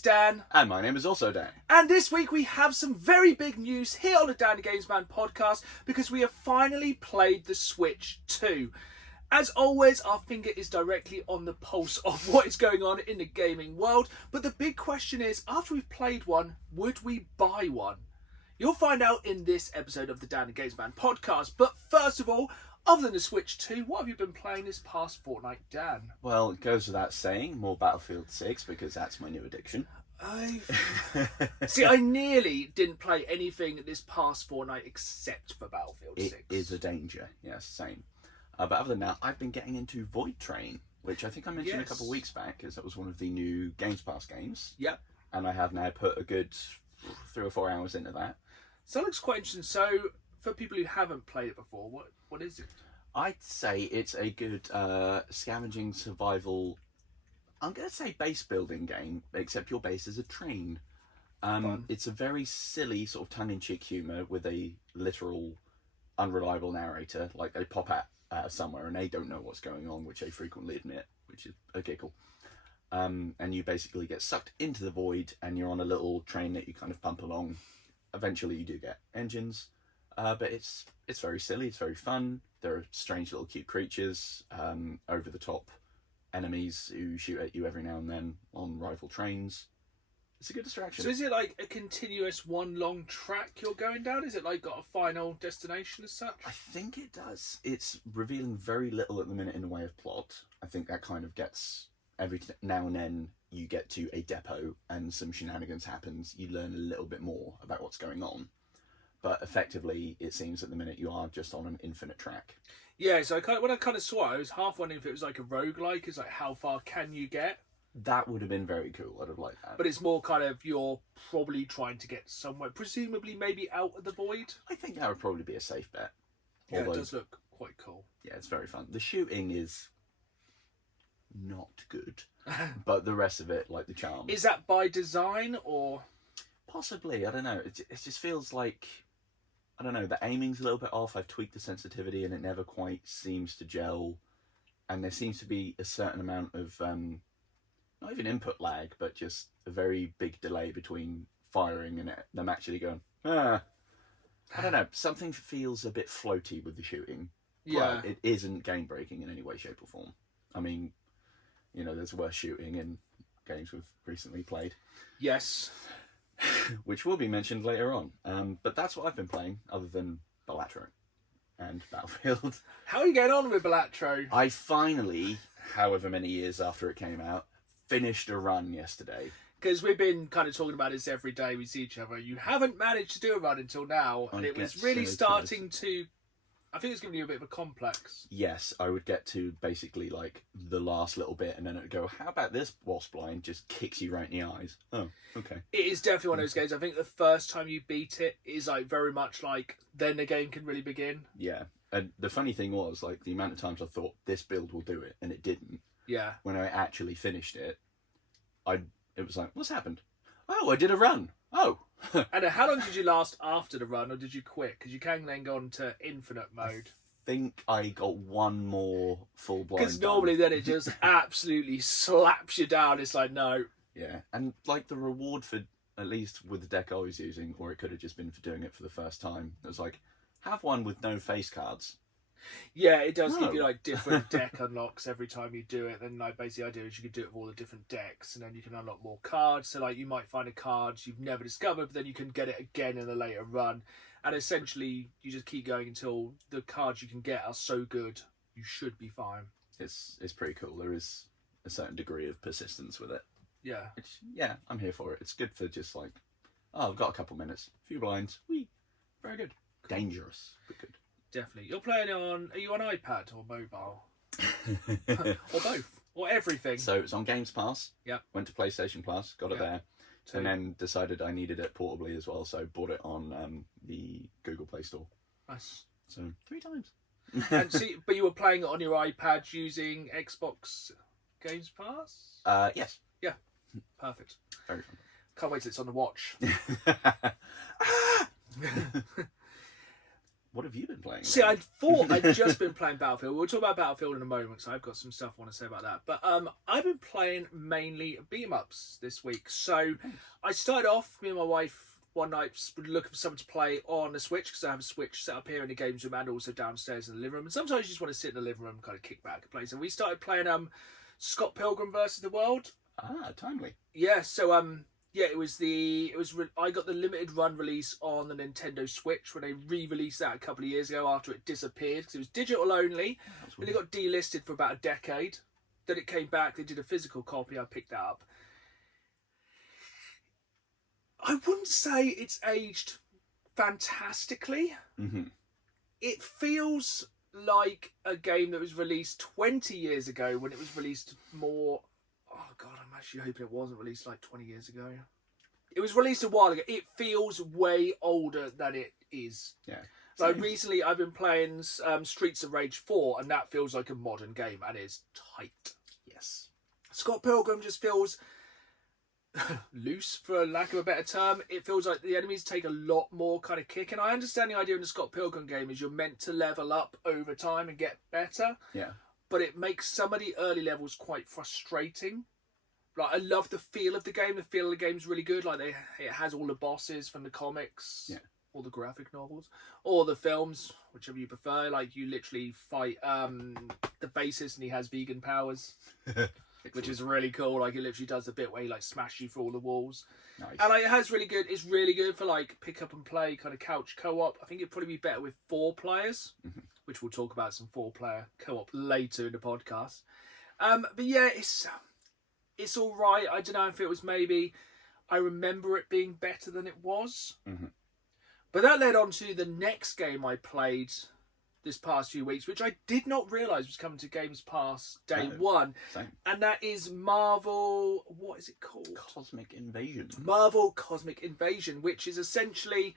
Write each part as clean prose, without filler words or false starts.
is Dan. And my name is also Dan. And this week we have some very big news here on the DTGM Podcast because we have finally played the Switch 2. As always, our finger is directly on the pulse of what is going on in the gaming world. But the big question is, after we've played one, would we buy one? You'll find out in this episode of the DTGM Podcast. But first of all, other than the Switch 2, what have you been playing this past fortnight, Dan? Well, it goes without saying, more Battlefield 6, because that's my new addiction. See, I nearly didn't play anything this past fortnight except for Battlefield 6. It is a danger, yes, same. But other than that, I've been getting into Void Train, which I think I mentioned a couple of weeks back, because that was one of the new Games Pass games. Yep. And I have now put a good 3 or 4 hours into that. So that looks quite interesting. So, for people who haven't played it before, what is it? I'd say it's a good scavenging survival, I'm going to say base building game, except your base is a train. It's a very silly sort of tongue-in-cheek humour with a literal unreliable narrator. Like they pop out somewhere and they don't know what's going on, which they frequently admit, which is a giggle. And you basically get sucked into the void and you're on a little train that you kind of pump along. Eventually you do get engines, but it's very silly, it's very fun. There are strange little cute creatures, over the top enemies who shoot at you every now and then on rival trains. It's a good distraction. So is it like a continuous one long track you're going down? Is it like got a final destination as such? I think it does. It's revealing very little at the minute in the way of plot. I think that kind of gets, every now and then you get to a depot and some shenanigans happens. You learn a little bit more about what's going on. But effectively, it seems at the minute you are just on an infinite track. Yeah, so when I kind of saw it, I was half wondering if it was like a roguelike. It's like, how far can you get? That would have been very cool. I'd have liked that. But it's more kind of, you're probably trying to get somewhere, presumably maybe out of the void. I think that would probably be a safe bet. Yeah, it does look quite cool. Yeah, it's very fun. The shooting is not good, but the rest of it, like the charm. Is that by design or? Possibly, I don't know. It just feels like, I don't know, the aiming's a little bit off. I've tweaked the sensitivity and it never quite seems to gel. And there seems to be a certain amount of, not even input lag, but just a very big delay between firing and them actually going, I don't know, something feels a bit floaty with the shooting. Yeah. But it isn't game breaking in any way, shape or form. I mean, you know, there's worse shooting in games we've recently played. Yes. Which will be mentioned later on. But that's what I've been playing, other than Balatro and Battlefield. How are you getting on with Balatro? I finally, however many years after it came out, finished a run yesterday. Because we've been kind of talking about this every day we see each other. You haven't managed to do a run until now, and it was really starting to... I think it's giving you a bit of a complex. Yes, I would get to basically like the last little bit and then it would go, how about this wasp line? Just kicks you right in the eyes. Oh, okay. It is definitely one of those games. I think the first time you beat it is like very much like, then the game can really begin. Yeah. And the funny thing was, like, the amount of times I thought this build will do it and it didn't. Yeah. When I actually finished it, it was like, what's happened? Oh, I did a run. Oh. And how long did you last after the run, or did you quit? Because you can then go on to infinite mode. I think I got one more full blind. Because normally then it just absolutely slaps you down. It's like, no. Yeah, and like the reward for, at least with the deck I was using, or it could have just been for doing it for the first time, it was like, have one with no face cards. Yeah, it does give you like different deck unlocks every time you do it. Then like basically the idea is you can do it with all the different decks, and then you can unlock more cards. So like you might find a card you've never discovered, but then you can get it again in a later run. And essentially you just keep going until the cards you can get are so good you should be fine. It's pretty cool. There is a certain degree of persistence with it. Yeah. Yeah, I'm here for it. It's good for just like, oh, I've got a couple minutes, a few blinds. Whee. Very good. Dangerous, but good. Definitely. You're playing on, are you on iPad or mobile? Or both? Or everything? So it's on Games Pass. Yeah. Went to PlayStation Plus, got it there. And then decided I needed it portably as well, so bought it on the Google Play Store. Nice. So 3 times. And see, but you were playing it on your iPad using Xbox Games Pass? Yes. Yeah. Perfect. Very fun. Can't wait till it's on the watch. what have you been playing? See, I thought I'd just been playing Battlefield. We'll talk about Battlefield in a moment, so I've got some stuff I want to say about that. But I've been playing mainly beat-em-ups this week. So I started off, me and my wife, one night looking for something to play on the Switch, because I have a Switch set up here in the games room and also downstairs in the living room. And sometimes you just want to sit in the living room and kind of kick back and play. So we started playing Scott Pilgrim versus the World. Ah, timely. Yeah, so I got the limited run release on the Nintendo Switch when they re-released that a couple of years ago after it disappeared, because it was digital only, and it got delisted for about a decade. Then it came back, they did a physical copy, I picked that up. I wouldn't say it's aged fantastically. Mm-hmm. It feels like a game that was released 20 years ago when it was released more... Oh, God, I'm actually hoping it wasn't released like 20 years ago. It was released a while ago. It feels way older than it is. Yeah. Like, recently I've been playing Streets of Rage 4, and that feels like a modern game, and it's tight. Yes. Scott Pilgrim just feels... loose, for lack of a better term. It feels like the enemies take a lot more kind of kick, and I understand the idea in the Scott Pilgrim game is you're meant to level up over time and get better. Yeah. But it makes some of the early levels quite frustrating. Like, I love the feel of the game. The feel of the game is really good. Like, it has all the bosses from the comics, yeah, or the graphic novels, or the films, whichever you prefer. Like, you literally fight the bassist, and he has vegan powers. Which is really cool. Like, it literally does a bit where he like smash you through all the walls. Nice. And like, it's really good for like pick up and play kind of couch co-op. I think it'd probably be better with 4 players, which we'll talk about some 4-player co-op later in the podcast. But yeah, it's all right. I don't know if it was maybe I remember it being better than it was. But that led on to the next game I played this past few weeks, which I did not realise was coming to Games Pass day one. Same. And that is Marvel... What is it called? Cosmic Invasion. Marvel Cosmic Invasion, which is essentially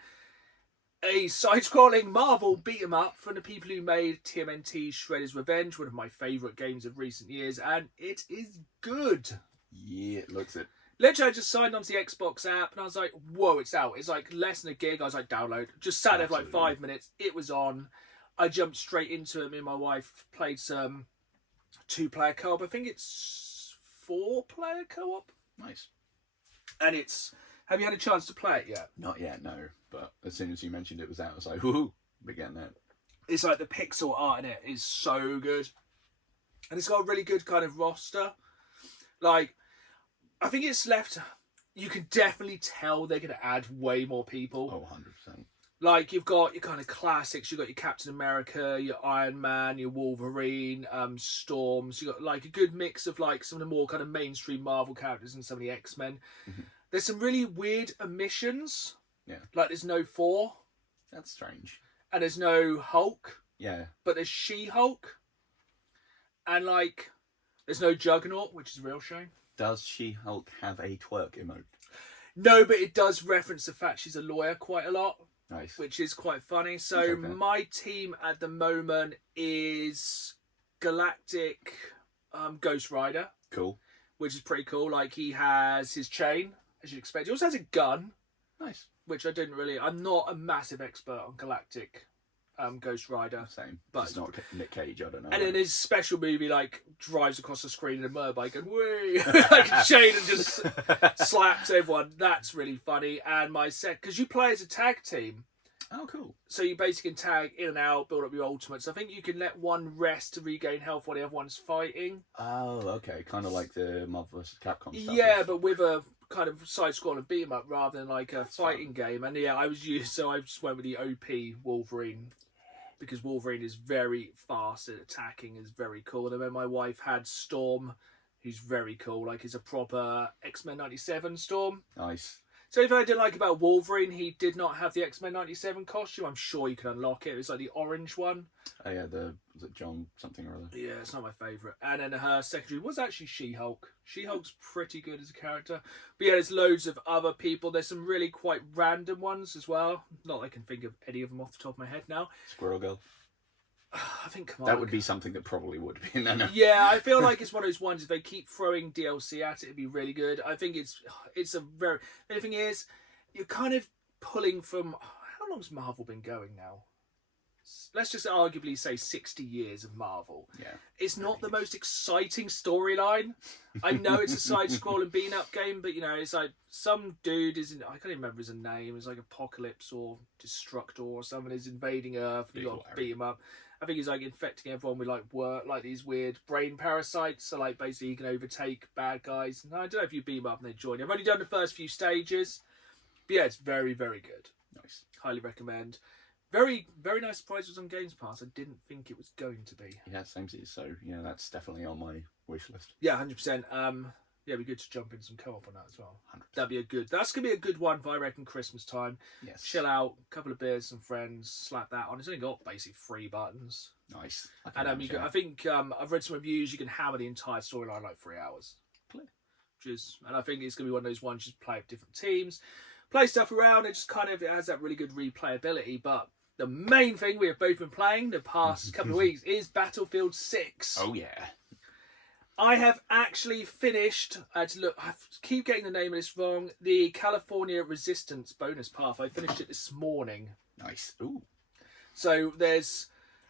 a side-scrolling Marvel beat-em-up from the people who made TMNT Shredder's Revenge, one of my favourite games of recent years, and it is good. Yeah, it looks it. Literally, I just signed onto the Xbox app, and I was like, whoa, it's out. It's like less than a gig. I was like, download. Just sat there for like 5 minutes. It was on. I jumped straight into it. Me and my wife played some 2-player co-op. I think it's 4-player co-op. Nice. And it's... Have you had a chance to play it yet? Not yet, no. But as soon as you mentioned it was out, I was like, woohoo, we're getting that. It's like the pixel art in it is so good. And it's got a really good kind of roster. Like, I think it's left... You can definitely tell they're going to add way more people. Oh, 100%. Like, you've got your kind of classics. You've got your Captain America, your Iron Man, your Wolverine, Storms. You've got, like, a good mix of, like, some of the more kind of mainstream Marvel characters and some of the X-Men. There's some really weird omissions. Yeah. Like, there's no Thor. That's strange. And there's no Hulk. Yeah. But there's She-Hulk. And, like, there's no Juggernaut, which is a real shame. Does She-Hulk have a twerk emote? No, but it does reference the fact she's a lawyer quite a lot. Nice. Which is quite funny. So my team at the moment is Galactic Ghost Rider. Cool. Which is pretty cool. Like, he has his chain, as you'd expect. He also has a gun. Nice. Which I'm not a massive expert on Galactic Ghost Rider. Same. But it's not Nick Cage, I don't know. And then his special movie, like, drives across the screen in a motorbike and whee! Like a chain and just slaps everyone. That's really funny. And my set, because you play as a tag team. Oh, cool. So you basically can tag in and out, build up your ultimates. I think you can let one rest to regain health while the other one's fighting. Oh, okay. Kind of like the Marvel vs. Capcom stuff. Yeah, but with a kind of side-scrolling beat-em-up rather than like a fighting game. And yeah, I just went with the OP Wolverine. Because Wolverine is very fast at attacking, is very cool. And then my wife had Storm, who's very cool. Like, he's a proper X-Men 97 Storm. Nice. So if I didn't like about Wolverine, he did not have the X-Men 97 costume. I'm sure you can unlock it. It was like the orange one. Oh yeah, was it John something or other? Yeah, it's not my favourite. And then her secondary was actually She-Hulk. She-Hulk's pretty good as a character. But yeah, there's loads of other people. There's some really quite random ones as well. Not that I can think of any of them off the top of my head now. Squirrel Girl. I think Kamala... That would be something that probably would be. No. Yeah, I feel like it's one of those ones, if they keep throwing DLC at it, it'd be really good. I think it's a very... The thing is, you're kind of pulling from... How long's Marvel been going now? let's just arguably say 60 years of Marvel. Yeah. It's not the most exciting storyline. I know it's a side-scrolling beat-up game, but, you know, it's like some dude is in... I can't even remember his name. It's like Apocalypse or Destructor or someone is invading Earth. You got to beat him up. I think he's like infecting everyone with like these weird brain parasites. So like basically he can overtake bad guys. And I don't know if you beat him up and they join. I've only done the first few stages. But yeah, it's very, very good. Nice. Highly Highly recommend. Very, very nice surprises on Games Pass. I didn't think it was going to be. Yeah, same to you. So, yeah, that's definitely on my wish list. Yeah, 100%. Yeah, it'd be good to jump in some co-op on that as well. 100%. That's going to be a good one for, I reckon, Christmas time. Yes. Chill out, a couple of beers, some friends, slap that on. It's only got basically 3 buttons. Nice. And I think I've read some reviews, you can hammer the entire storyline in like 3 hours. Clear. And I think it's going to be one of those ones you just play with different teams, play stuff around, it just kind of it has that really good replayability. But the main thing we have both been playing the past couple of weeks is Battlefield 6. Oh, yeah. I have actually finished, I keep getting the name of this wrong, the California Resistance bonus path. I finished it this morning. Nice. Ooh. So there's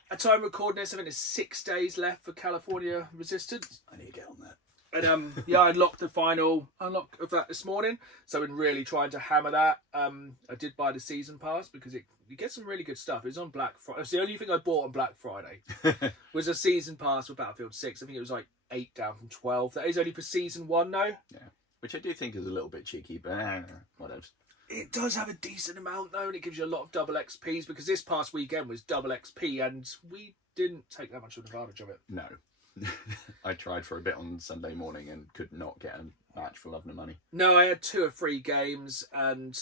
a time recording this, I think there's 6 days left for California Resistance. I need to get on that. And yeah, I unlocked the final unlock of that this morning. So I've been really trying to hammer that. I did buy the season pass because you get some really good stuff. It was on Black Friday. It's the only thing I bought on Black Friday was a season pass for Battlefield 6. I think it was like 8 down from 12. That is only for season 1 though. Yeah, which I do think is a little bit cheeky, but whatever. It does have a decent amount though, and it gives you a lot of double XPs because this past weekend was double XP and we didn't take that much advantage of it. No. I tried for a bit on Sunday morning and could not get a match for love nor money. No, I had 2 or 3 games and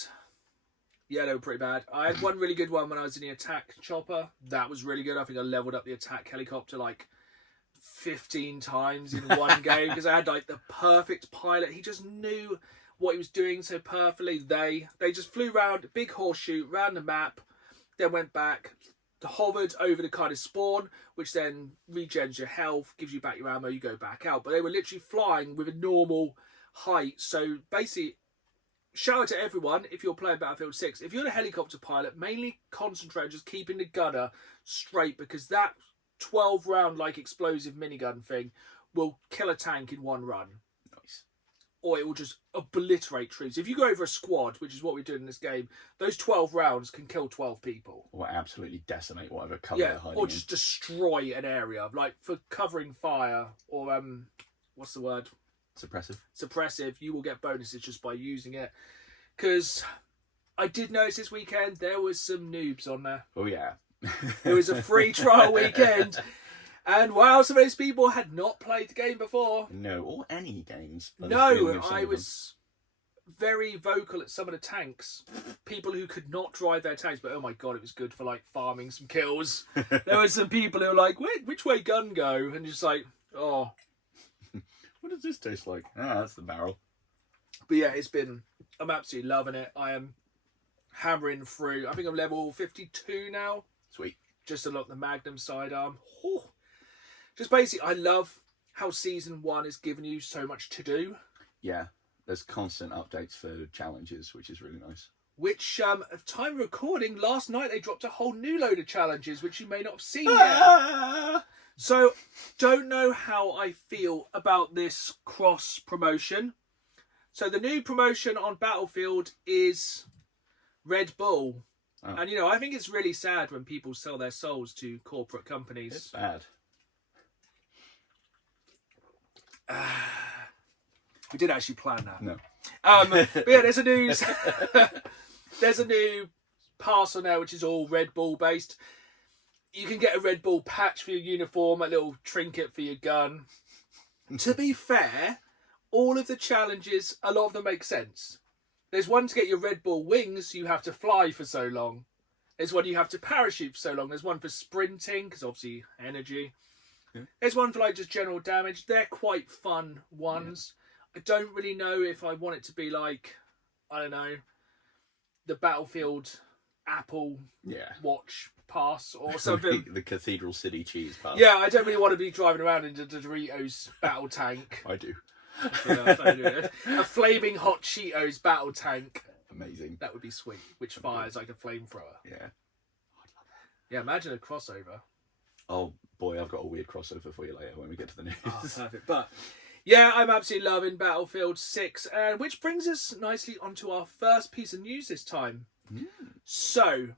yeah, they were pretty bad. I had one really good one when I was in the attack chopper. That was really good. I think I leveled up the attack helicopter like 15 times in one game because I had like the perfect pilot. He just knew what he was doing so perfectly. They just flew around, big horseshoe, around the map, then went back, hovered over the kind of spawn, which then regens your health, gives you back your ammo, you go back out. But they were literally flying with a normal height. So basically, shout out to everyone if you're playing Battlefield 6. If you're the helicopter pilot, mainly concentrate on just keeping the gunner straight because that 12 round like explosive minigun thing will kill a tank in 1 run. Nice. Or it will just obliterate troops. If you go over a squad, which is what we do in this game, those 12 rounds can kill 12 people. Or absolutely decimate whatever cover they're hiding or just destroy an area. Like for covering fire or what's the word? Suppressive. You will get bonuses just by using it. Because I did notice this weekend there was some noobs on there. Oh yeah. It was a free trial weekend. And wow, some of those people had not played the game before. No, or any games. No, I was very vocal at some of the tanks. People who could not drive their tanks, but oh my god, it was good for like farming some kills. There were some people who were like, which way gun go? And just like, oh. What does this taste like? Ah, that's the barrel. But yeah, I'm absolutely loving it. I am hammering through. I think I'm level 52 now. Sweet. Just unlock the Magnum sidearm. Oh. Just basically, I love how Season 1 is giving you so much to do. Yeah, there's constant updates for challenges, which is really nice. Which, of time recording, last night they dropped a whole new load of challenges, which you may not have seen yet. So, don't know how I feel about this cross-promotion. So, the new promotion on Battlefield is Red Bull. Oh. And, you know, I think it's really sad when people sell their souls to corporate companies. It's bad. We didn't actually plan that. No. But yeah, there's a new pass on there which is all Red Bull based. You can get a Red Bull patch for your uniform, a little trinket for your gun. To be fair, all of the challenges, a lot of them make sense. There's one to get your Red Bull wings, you have to fly for so long. There's one you have to parachute for so long. There's one for sprinting, because obviously energy. Yeah. There's one for like just general damage. They're quite fun ones. Yeah. I don't really know if I want it to be like, I don't know, the Battlefield Apple Watch pass or something. The Cathedral City cheese pass. Yeah, I don't really want to be driving around in the Doritos battle tank. I do. A flaming hot Cheetos battle tank. Amazing. That would be sweet. Which fires like a flamethrower. Yeah. Yeah, imagine a crossover. Oh boy, I've got a weird crossover for you later when we get to the news. Oh, perfect. But yeah, I'm absolutely loving Battlefield 6, which brings us nicely onto our first piece of news this time. So,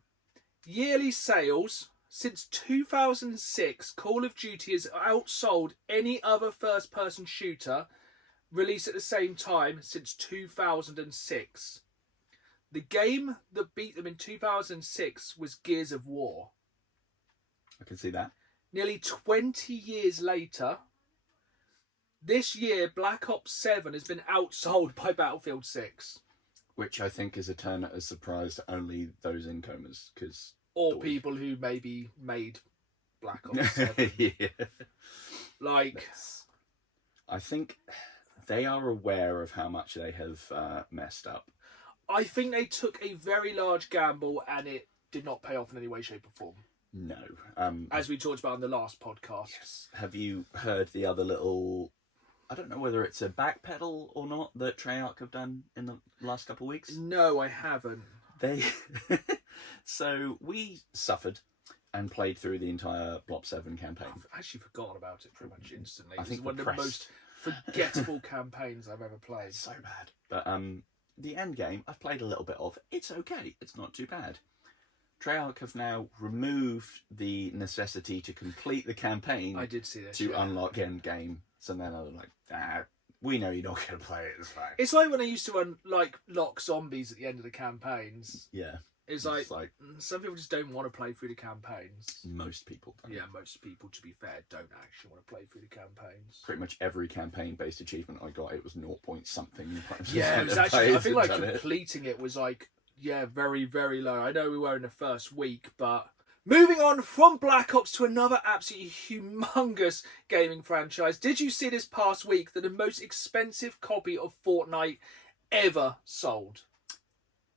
yearly sales. Since 2006, Call of Duty has outsold any other first-person shooter released at the same time since 2006. The game that beat them in 2006 was Gears of War. I can see that. Nearly 20 years later, this year Black Ops 7 has been outsold by Battlefield 6. Which I think is a turn that has surprised only those incomers, because... Or people who maybe made Black Ops 7. Yeah. Like... I think they are aware of how much they have messed up. I think they took a very large gamble and it did not pay off in any way, shape or form. No. As we talked about in the last podcast. Yes. Have you heard the other little... I don't know whether it's a backpedal or not that Treyarch have done in the last couple of weeks? No, I haven't. They... So we suffered and played through the entire Blob 7 campaign. I've actually forgotten about it pretty much instantly. I think it's one of the most forgettable campaigns I've ever played. So bad. But the end game, I've played a little bit of. It's okay. It's not too bad. Treyarch have now removed the necessity to complete the campaign. I did see this. To unlock end game. So then I was like, we know you're not going to play it. It's fine. It's like when I used to lock zombies at the end of the campaigns. Yeah. It's like some people just don't want to play through the campaigns. Most people don't. Yeah, most people, to be fair, don't actually want to play through the campaigns. Pretty much every campaign-based achievement I got, it was 0 point something. Yeah, it was actually, I think completing it was very, very low. I know we were in the first week, but... Moving on from Black Ops to another absolutely humongous gaming franchise. Did you see this past week that the most expensive copy of Fortnite ever sold?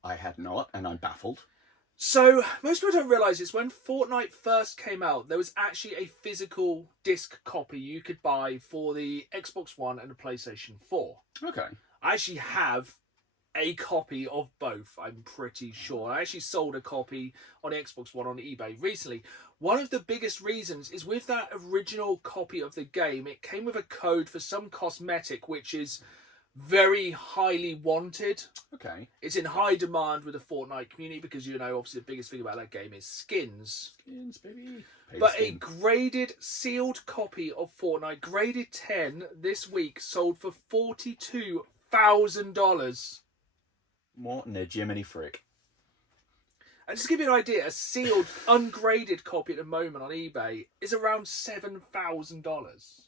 I had not, and I'm baffled. So, most people don't realise this. When Fortnite first came out, there was actually a physical disc copy you could buy for the Xbox One and the PlayStation 4. Okay. I actually have a copy of both, I'm pretty sure. I actually sold a copy on the Xbox One on eBay recently. One of the biggest reasons is with that original copy of the game, it came with a code for some cosmetic, which is very highly wanted. Okay. It's in high demand with the Fortnite community because, obviously the biggest thing about that game is skins. Skins, baby. A graded, sealed copy of Fortnite, graded 10, this week, sold for $42,000. What in the Jiminy Frick? And just to give you an idea, a sealed, ungraded copy at the moment on eBay is around $7,000.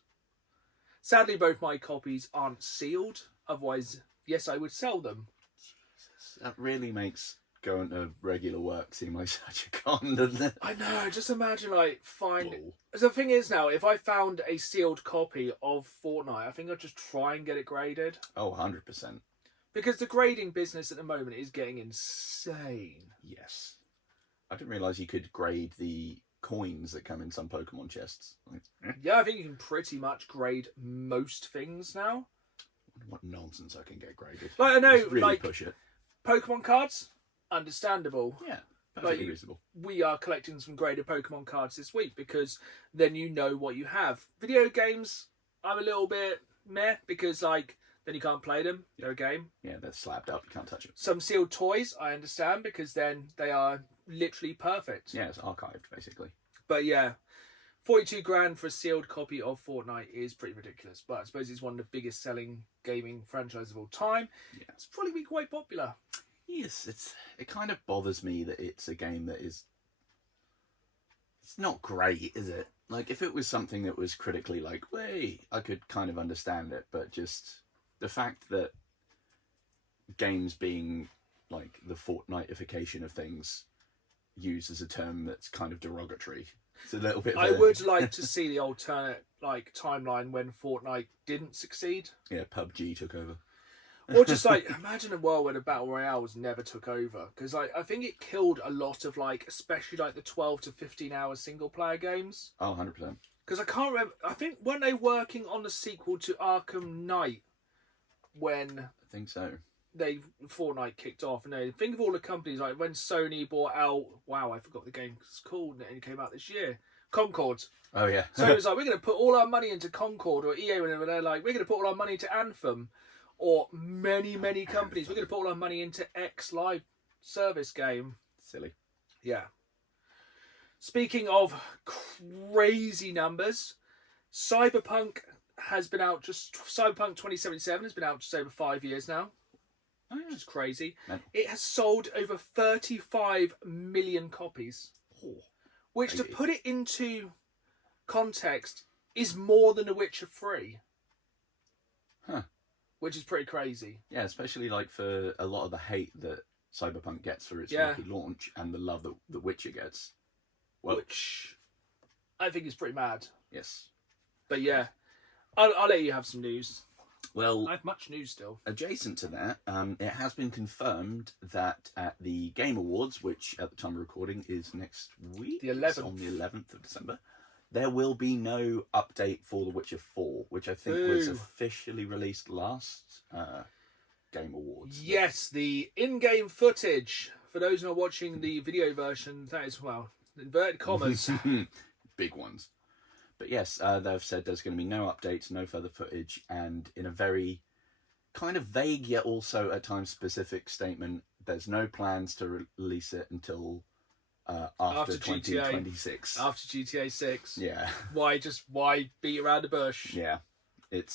Sadly, both my copies aren't sealed. Otherwise, yes, I would sell them. Jesus, that really makes going to regular work seem like such a con, doesn't it? I know. Just imagine, The thing is now, if I found a sealed copy of Fortnite, I think I'd just try and get it graded. Oh, 100%. Because the grading business at the moment is getting insane. Yes. I didn't realise you could grade the coins that come in some Pokemon chests. Yeah, I think you can pretty much grade most things now. What nonsense I can get graded. I know, just really push it. Pokemon cards, understandable. Yeah, perfectly reasonable. We are collecting some graded Pokemon cards this week because then you know what you have. Video games, I'm a little bit meh because, then you can't play them. They're a game. Yeah, they're slabbed up. You can't touch them. Some sealed toys, I understand, because then they are literally perfect. Yeah, it's archived, basically. But yeah, 42 grand for a sealed copy of Fortnite is pretty ridiculous. But I suppose it's one of the biggest selling gaming franchises of all time. Yeah. It's probably been quite popular. Yes, it kind of bothers me that it's a game that is... It's not great, is it? If it was something that was critically wait, I could kind of understand it, but just... The fact that games being the Fortnite-ification of things used as a term that's kind of derogatory. It's a little bit. I would like to see the alternate timeline when Fortnite didn't succeed. Yeah, PUBG took over. Or just imagine a world where the Battle Royales never took over. Because I think it killed a lot of especially the 12 to 15 hour single player games. Oh, 100%. Because I can't remember. I think weren't they working on the sequel to Arkham Knight? When I think so. Fortnite kicked off, and think of all the companies like when Sony bought out. Wow, I forgot the game's called, and it came out this year. Concord. Oh yeah. So it was like, we're going to put all our money into Concord, or EA, whenever they're like, we're going to put all our money into Anthem, or many companies. We're going to put all our money into X live service game. Silly. Yeah. Speaking of crazy numbers, Cyberpunk 2077 has been out just over 5 years now. Oh, yeah. Which is crazy. Man. It has sold over 35 million copies. Oh, which, to crazy. put it into context, is more than The Witcher 3. Huh. Which is pretty crazy. Yeah, especially like for a lot of the hate that Cyberpunk gets for its rocky launch and the love that The Witcher gets. Well, which I think is pretty mad. yes. But yeah, I'll let you have some news. Well, I have much news still. adjacent to that, it has been confirmed that at the Game Awards, which at the time of recording is next week, The 11th. it's on the 11th of December, there will be no update for The Witcher 4, which I think was Boo. officially released last Game Awards. Yes, the in-game footage. For those not watching the video version, that is, well, inverted commas. Big ones. But yes, they've said there's going to be no updates, no further footage, and in a very kind of vague yet also at times specific statement, there's no plans to release it until after GTA. 2026. After GTA 6. Yeah. Why beat around the bush? Yeah. It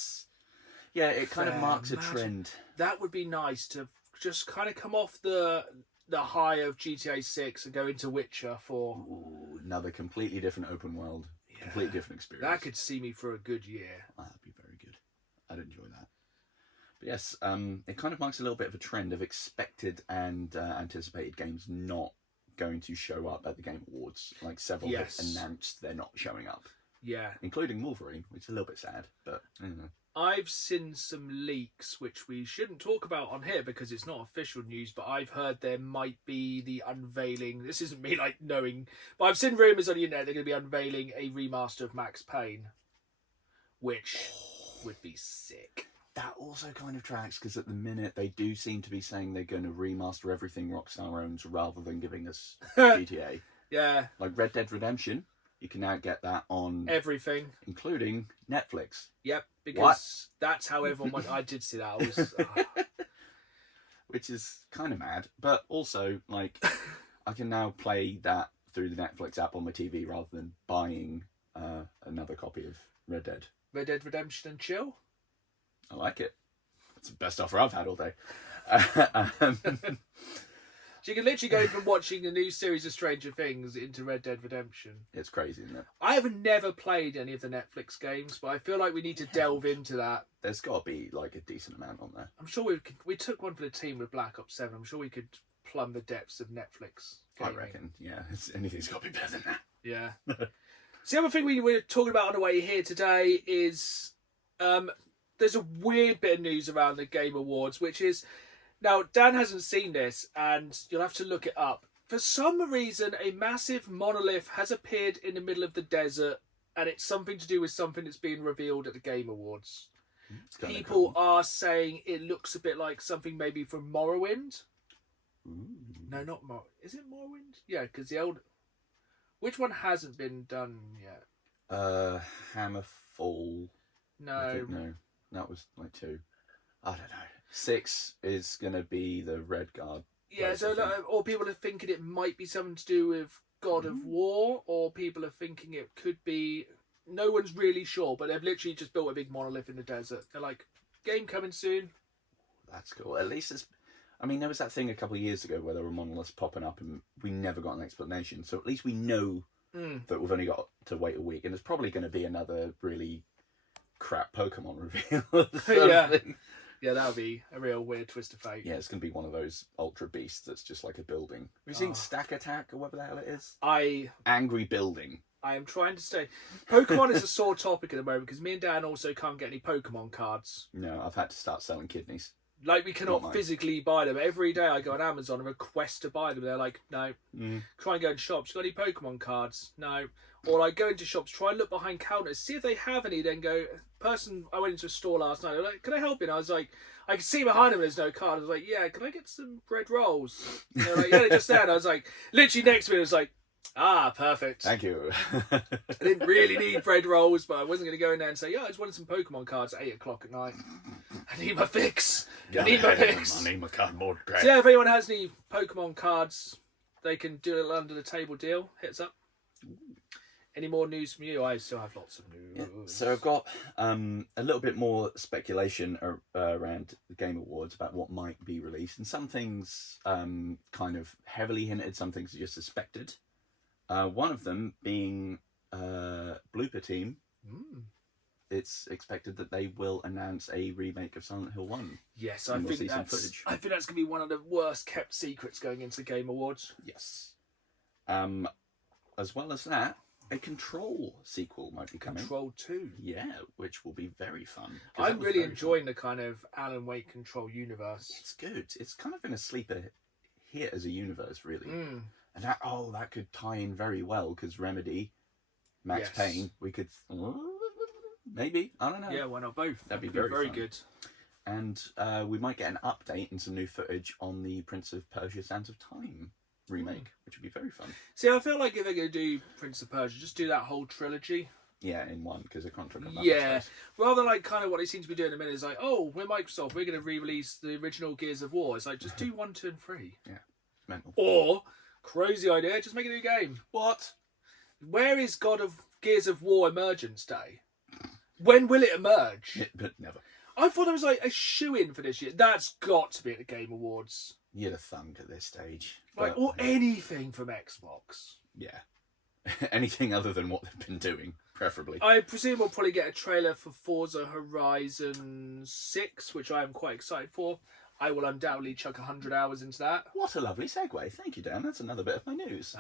kind of marks a trend. That would be nice to just kind of come off the high of GTA 6 and go into Witcher 4. Ooh, another completely different open world. Completely different experience. That could see me for a good year. Oh, that'd be very good. I'd enjoy that. But yes, it kind of marks a little bit of a trend of expected and anticipated games not going to show up at the Game Awards. Like several have announced they're not showing up. Yeah. Including Wolverine, which is a little bit sad, but you know. I've seen some leaks, which we shouldn't talk about on here because it's not official news, but I've heard there might be the unveiling. This isn't me like knowing, but I've seen rumours on the internet they're going to be unveiling a remaster of Max Payne, which would be sick. That also kind of tracks because at the minute they do seem to be saying they're going to remaster everything Rockstar owns rather than giving us GTA. Yeah. Like Red Dead Redemption, you can now get that on everything, including Netflix. Yep, because that's how everyone went. I did see that. I was, which is kind of mad, but also like I can now play that through the Netflix app on my TV rather than buying another copy of Red Dead. Red Dead Redemption and chill. I like it. It's the best offer I've had all day. So you can literally go from watching the new series of Stranger Things into Red Dead Redemption. It's crazy, isn't it? I have never played any of the Netflix games, but I feel like we need to delve into that. There's got to be like a decent amount on there. I'm sure we took one for the team with Black Ops 7. I'm sure we could plumb the depths of Netflix gaming. I reckon, yeah. Anything's got to be better than that. Yeah. So the other thing we were talking about on the way here today is there's a weird bit of news around the Game Awards, which is... Now, Dan hasn't seen this, and you'll have to look it up. For some reason, a massive monolith has appeared in the middle of the desert, and it's something to do with something that's being revealed at the Game Awards. People are saying it looks a bit like something maybe from Morrowind. Ooh. No, not Morrowind. Is it Morrowind? Yeah, because the old... Which one hasn't been done yet? Hammerfall. No. No, that was like 2. I don't know. 6 is going to be the Redguard. Yeah, so or people are thinking it might be something to do with God of War, or people are thinking it could be... No one's really sure, but they've literally just built a big monolith in the desert. They're like, game coming soon. That's cool. At least it's... I mean, there was that thing a couple of years ago where there were monoliths popping up and we never got an explanation. So at least we know that we've only got to wait a week. And there's probably going to be another really crap Pokemon reveal or something. Yeah, that would be a real weird twist of fate. Yeah, it's going to be one of those Ultra Beasts that's just like a building. Have you seen Stack Attack or whatever the hell it is? Angry Building. I am trying to stay... Pokemon is a sore topic at the moment because me and Dan also can't get any Pokemon cards. No, I've had to start selling kidneys. Like, we cannot physically buy them. Every day I go on Amazon and request to buy them. They're like, no. Try and go in shops. Got any Pokemon cards? No. or like go into shops, try and look behind counters, see if they have any, then go, I went into a store last night, they were like, can I help you? And I was like, I could see behind them there's no card. I was like, yeah, can I get some bread rolls? And they were like, yeah, they're just there. And I was like, literally next to me, it was like, perfect. Thank you. I didn't really need bread rolls, but I wasn't going to go in there and say, yeah, I just wanted some Pokemon cards at 8 o'clock at night. I need my fix. I need my cardboard. So yeah, if anyone has any Pokemon cards, they can do a little under the table deal. Hit us up. Any more news from you? I still have lots of news. Yeah. So I've got a little bit more speculation around the Game Awards about what might be released, and some things kind of heavily hinted, some things are just suspected. One of them being Blooper Team. It's expected that they will announce a remake of Silent Hill 1. Yes, I think that's going to be one of the worst kept secrets going into the Game Awards. Yes. As well as that, a Control sequel might be coming. Control 2. Yeah, which will be very fun. I'm really enjoying the kind of Alan Wake Control universe. It's good. It's kind of been a sleeper hit as a universe, really. And that could tie in very well, because Remedy, Max Payne, we could... Maybe. I don't know. Yeah, why not both? That'd be very good. And we might get an update and some new footage on the Prince of Persia Sands of Time remake, which would be very fun. See, I feel like if they're going to do Prince of Persia, just do that whole trilogy. Yeah, in one, because it can't take up that Yeah, much space. rather than like kind of what they seem to be doing in a minute is like, oh, we're Microsoft, we're going to re-release the original Gears of War. It's like, just do 1, 2, and 3. Yeah, mental. Or, crazy idea, just make a new game. What? Where is Gears of War Emergence Day? When will it emerge? Yeah, but never. I thought there was like a shoe-in for this year. That's got to be at the Game Awards. You'd have thumbed at this stage. Like, or anything from Xbox. Yeah. Anything other than what they've been doing, preferably. I presume we'll probably get a trailer for Forza Horizon 6, which I am quite excited for. I will undoubtedly chuck 100 hours into that. What a lovely segue. Thank you, Dan. That's another bit of my news.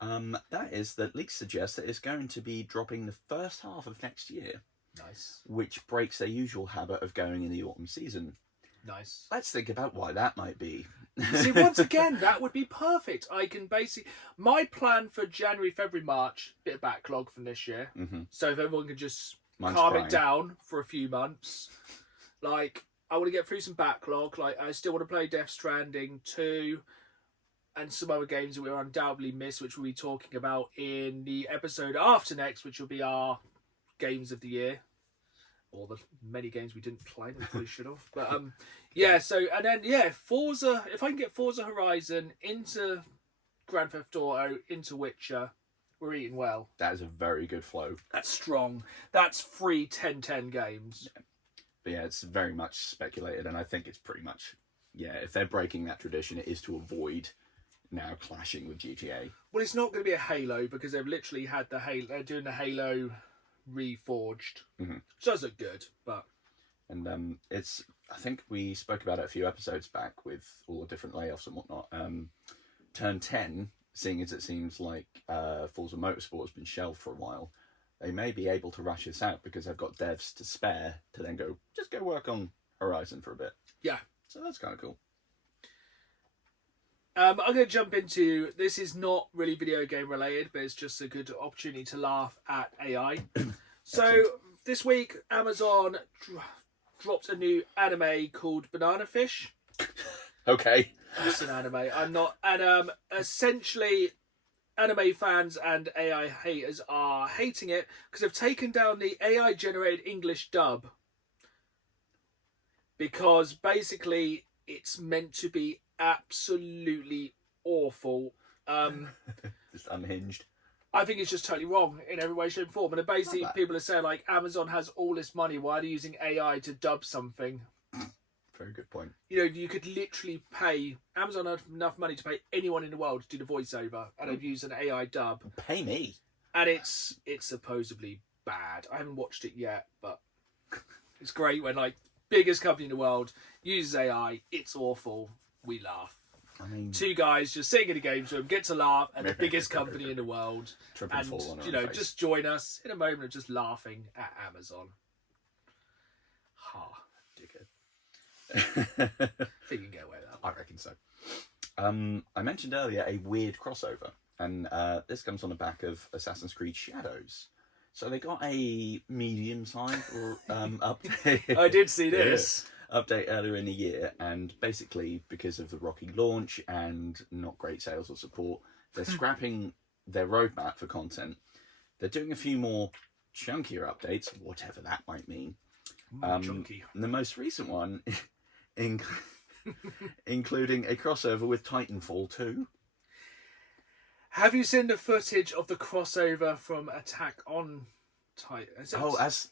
That is that leaks suggest that it's going to be dropping the first half of next year. Nice. Which breaks their usual habit of going in the autumn season. Nice. Let's think about why that might be. See, once again, that would be perfect. I can basically... My plan for January, February, March, bit of backlog from this year. So if everyone can just calm it down for a few months. Like, I want to get through some backlog. Like, I still want to play Death Stranding 2 and some other games that we'll undoubtedly miss, which we'll be talking about in the episode after next, which will be our games of the year. Or the many games we didn't play that we probably should have. But yeah, so, and then, yeah, Forza, if I can get Forza Horizon into Grand Theft Auto, into Witcher, we're eating well. That is a very good flow. That's strong. That's 3 10-10 games. Yeah. But yeah, it's very much speculated, and I think it's pretty much, yeah, if they're breaking that tradition, it is to avoid now clashing with GTA. Well, it's not going to be a Halo, because they've literally had the Halo, they're doing the Halo reforged, which does look good, but and it's, I think we spoke about it a few episodes back with all the different layoffs and whatnot. Turn 10, seeing as it seems like Forza Motorsport has been shelved for a while, they may be able to rush this out because they've got devs to spare to then go work on Horizon for a bit. Yeah, so that's kind of cool. I'm going to jump into, this is not really video game related, but it's just a good opportunity to laugh at AI. So this week, Amazon dropped a new anime called Banana Fish. Okay. It's an anime. I'm not. And essentially, anime fans and AI haters are hating it because they've taken down the AI generated English dub. Because basically, it's meant to be absolutely awful. Just unhinged. I think it's just totally wrong in every way, shape, and form. And basically, people are saying, like, Amazon has all this money. Why are they using AI to dub something? Very good point. You know, you could literally pay... Amazon had enough money to pay anyone in the world to do the voiceover, and they've used an AI dub. Pay me. And it's supposedly bad. I haven't watched it yet, but it's great when, like, biggest company in the world uses AI. It's awful. We laugh. I mean, 2 guys just sitting in a game room get to laugh at the biggest company in the world, and you know, just join us in a moment of just laughing at Amazon. Ha, dickhead. I think you can get away with that. I reckon so. I mentioned earlier a weird crossover. and this comes on the back of Assassin's Creed Shadows. So they got a medium-sized update. I did see this. Update earlier in the year, and basically because of the rocky launch and not great sales or support, they're scrapping their roadmap for content. They're doing a few more chunkier updates, whatever that might mean. Chunky. The most recent one, including a crossover with Titanfall 2. Have you seen the footage of the crossover from Attack on Titan?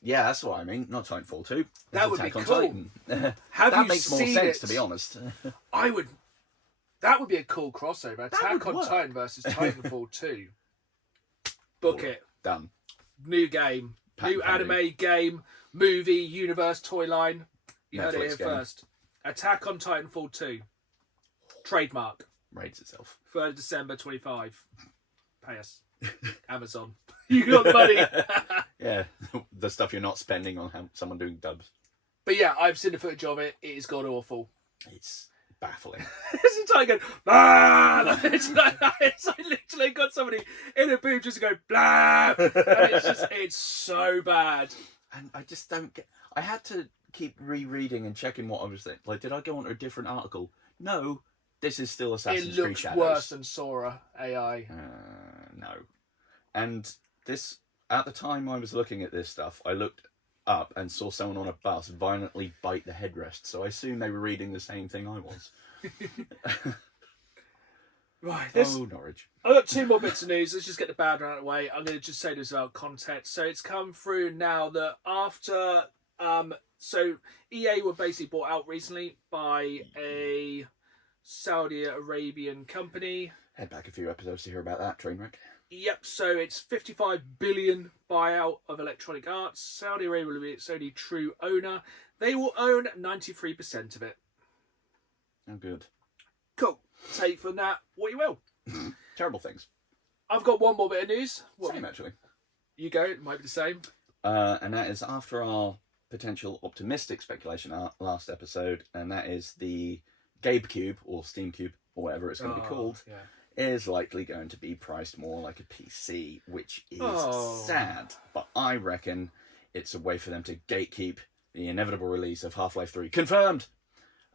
That's what I mean. Not Titanfall 2. That would Attack be on cool. Titan. Have that you makes more seen sense, it? to be honest. That would be a cool crossover. Attack on work. Titan versus Titanfall 2. Book it. Done. New game. Patent New pending. anime game. Movie. Universe. Toy line. You heard it Netflix here game. first. Attack on Titanfall 2. Trademark. Rates itself. 3rd December 25. Pay us. Amazon. You got the money. Yeah, the stuff you're not spending on someone doing dubs. But yeah, I've seen the footage of it. It is god awful. It's baffling. It's entire going, blah! It's like I literally got somebody in a booth just to go, blah! And it's so bad. And I just don't get... I had to keep rereading and checking what I was thinking. Like, did I go on to a different article? No, this is still Assassin's It Creed looks Shadows. worse than Sora AI. No. And this, at the time I was looking at this stuff, I looked up and saw someone on a bus violently bite the headrest, so I assumed they were reading the same thing I was. Right, Norwich. I've got 2 more bits of news. Let's just get the bad one out of the way. I'm going to just say this about context. So it's come through now that after... so EA were basically bought out recently by a Saudi Arabian company. Head back a few episodes to hear about that train wreck. Yep, so it's 55 billion buyout of Electronic Arts. Saudi Arabia will be its only true owner. They will own 93% of it. Oh, good. Cool. Take from that what you will. Terrible things. I've got one more bit of news. Same, actually. You go, it might be the same. And that is after our potential optimistic speculation last episode, and that is the Gabe Cube, or Steam Cube, or whatever it's going to be called, is likely going to be priced more like a PC, which is sad. But I reckon it's a way for them to gatekeep the inevitable release of Half-Life 3. Confirmed!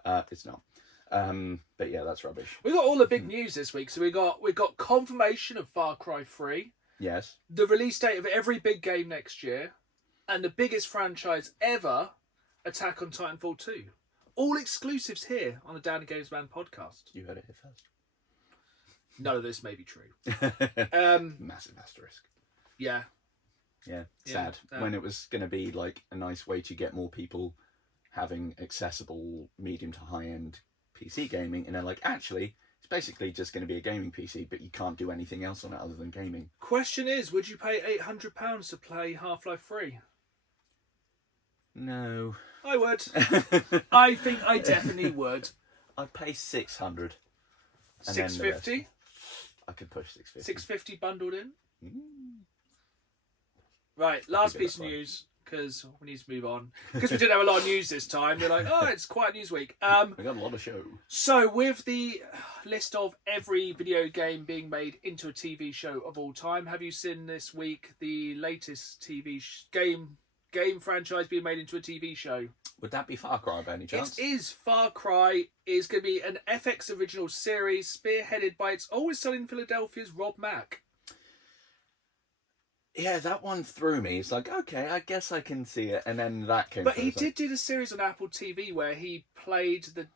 It's not. But yeah, that's rubbish. We got all the big news this week. So we got confirmation of Far Cry 3. Yes. The release date of every big game next year. And the biggest franchise ever, Attack on Titanfall 2. All exclusives here on the Down and Games Man podcast. You heard it here first. None of this may be true. Massive asterisk. Yeah. Yeah, sad. When it was going to be like a nice way to get more people having accessible medium to high-end PC gaming, and they're like, actually, it's basically just going to be a gaming PC, but you can't do anything else on it other than gaming. Question is, would you pay £800 to play Half-Life 3? No. I would. I think I definitely would. I'd pay 600. $650? I could push 650. $650 bundled in? Mm. Right, last piece of news, because we need to move on. Because we didn't have a lot of news this time. We're like, oh, it's quite news week. We got a lot of show. So, with the list of every video game being made into a TV show of all time, have you seen this week the latest TV game franchise being made into a TV show? Would that be Far Cry by any chance? It is. Far Cry is going to be an FX original series spearheaded by its always selling Philadelphia's Rob Mack. Yeah, that one threw me. It's like, okay, I guess I can see it. And then that came But through. he did do the series on Apple TV where he played the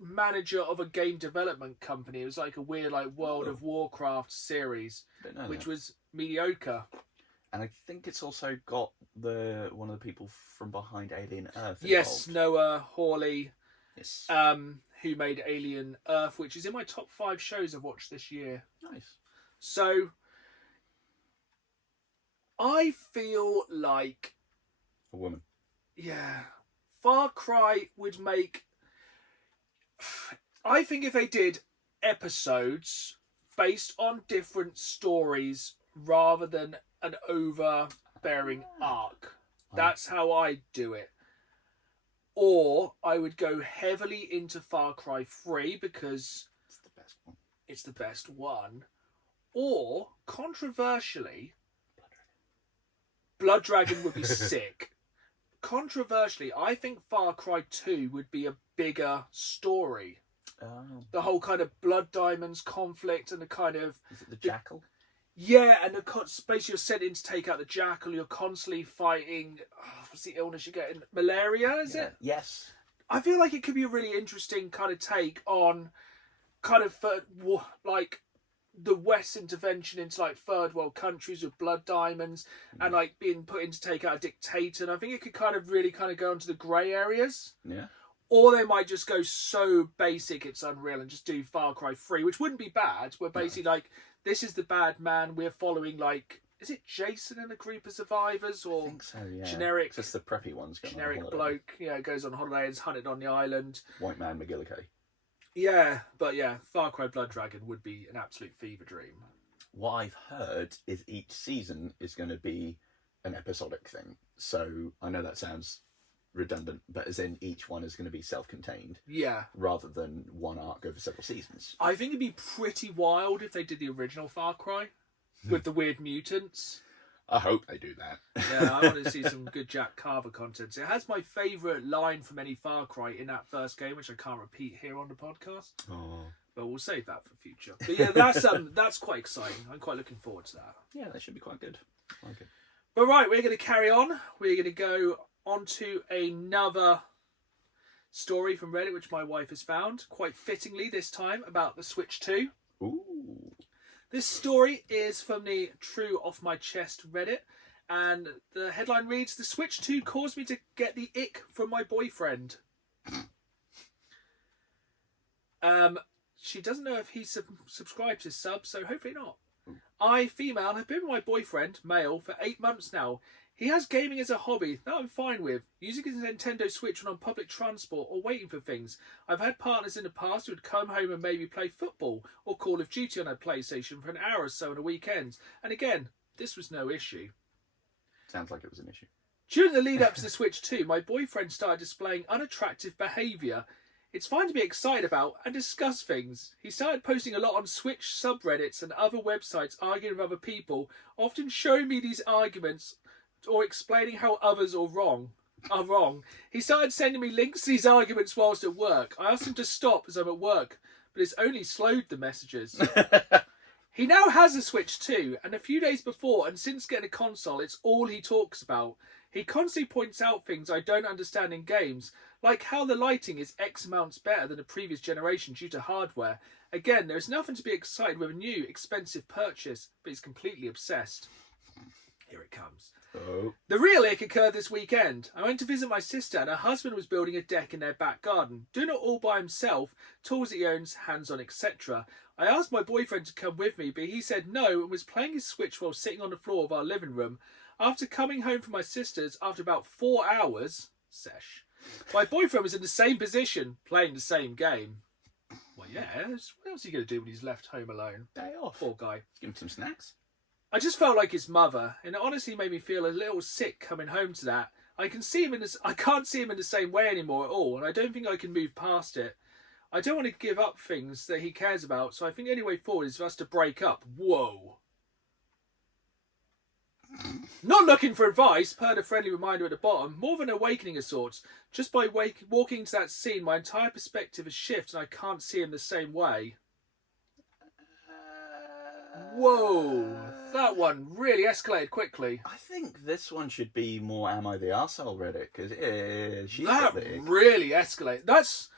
manager of a game development company. It was like a weird World of Warcraft series, which was mediocre. And I think it's also got one of the people from behind Alien Earth involved. Yes, Noah Hawley, Yes. who made Alien Earth, which is in my top 5 shows I've watched this year. Nice. So, I feel like... A woman. Yeah. Far Cry would make... I think if they did episodes based on different stories rather than an overbearing arc, that's how I do it. Or I would go heavily into Far Cry 3 because It's the best one. it's the best one. Or, controversially, Blood Dragon would be sick. Controversially, I think Far Cry 2 would be a bigger story. Oh. The whole kind of Blood Diamonds conflict and the kind of... Is it the Jackal? Yeah, and the space you're sent in to take out the Jackal, you're constantly fighting... what's the illness you're getting? Malaria, is it? Yes. I feel like it could be a really interesting kind of take on kind of like the West intervention into like third world countries with blood diamonds and like being put in to take out a dictator. And I think it could kind of really kind of go into the grey areas. Yeah. Or they might just go so basic it's unreal and just do Far Cry 3, which wouldn't be bad. We're basically like, this is the bad man. We're following like, is it Jason and a group of survivors or I think so, yeah. generic? Just the preppy ones. Generic bloke, goes on holiday and is hunted on the island. White man McGillicuddy. Yeah, but yeah, Far Cry Blood Dragon would be an absolute fever dream. What I've heard is each season is going to be an episodic thing. So I know that sounds redundant, but as in each one is going to be self-contained. Yeah. Rather than one arc over several seasons. I think it'd be pretty wild if they did the original Far Cry with the weird mutants. I hope they do that. Yeah, I want to see some good Jack Carver content. It has my favourite line from any Far Cry in that first game, which I can't repeat here on the podcast. Oh. But we'll save that for future. But yeah, that's quite exciting. I'm quite looking forward to that. Yeah, that should be quite good. Okay. But right, we're going to carry on. We're going to go on to another story from Reddit, which my wife has found, quite fittingly this time, about the Switch 2. Ooh. This story is from the True Off My Chest Reddit, and the headline reads, "The Switch 2 caused me to get the ick from my boyfriend." She doesn't know if he subscribed to sub, so hopefully not. I, female, have been with my boyfriend, male, for 8 months now. He has gaming as a hobby that I'm fine with, using his Nintendo Switch when on public transport or waiting for things. I've had partners in the past who would come home and maybe play football or Call of Duty on a PlayStation for an hour or so on a weekend. And again, this was no issue. Sounds like it was an issue. During the lead up to the Switch 2, my boyfriend started displaying unattractive behaviour. It's fine to be excited about and discuss things. He started posting a lot on Switch subreddits and other websites arguing with other people, often showing me these arguments or explaining how others are wrong. He started sending me links to these arguments whilst at work. I asked him to stop as I'm at work, but it's only slowed the messages. He now has a Switch 2, and a few days before and since getting a console, it's all he talks about. He constantly points out things I don't understand in games, like how the lighting is X amounts better than the previous generation due to hardware. Again, there is nothing to be excited with a new, expensive purchase, but he's completely obsessed. Here it comes. Oh. The real ick occurred this weekend. I went to visit my sister and her husband was building a deck in their back garden. Doing it all by himself, tools that he owns, hands-on, etc. I asked my boyfriend to come with me, but he said no and was playing his Switch while sitting on the floor of our living room. After coming home from my sister's, after about 4 hours, my boyfriend was in the same position, playing the same game. Well, yeah, what else is he going to do when he's left home alone? Day off. Poor guy. Give him some snacks. I just felt like his mother, and it honestly made me feel a little sick coming home to that. I can't see him in the same way anymore at all, and I don't think I can move past it. I don't want to give up things that he cares about, so I think the only way forward is for us to break up. Whoa. Not looking for advice, per the friendly reminder at the bottom, more of an awakening of sorts. Just by walking into that scene, my entire perspective has shifted and I can't see him the same way. Whoa, that one really escalated quickly. I think this one should be more Am I the Arsehole Reddit, because she's that big. Really escalated. That's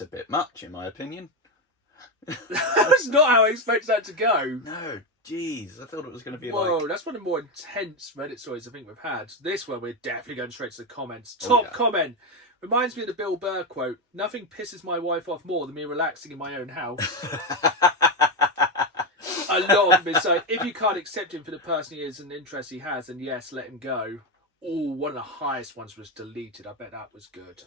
a bit much, in my opinion. That's not how I expected that to go. No, jeez, I thought it was going to be Whoa, that's one of the more intense Reddit stories I think we've had. This one, we're definitely going straight to the comments. Top comment. Reminds me of the Bill Burr quote, "Nothing pisses my wife off more than me relaxing in my own house." A lot of them is so, if you can't accept him for the person he is and the interest he has, then yes, let him go. Oh, one of the highest ones was deleted. I bet that was good.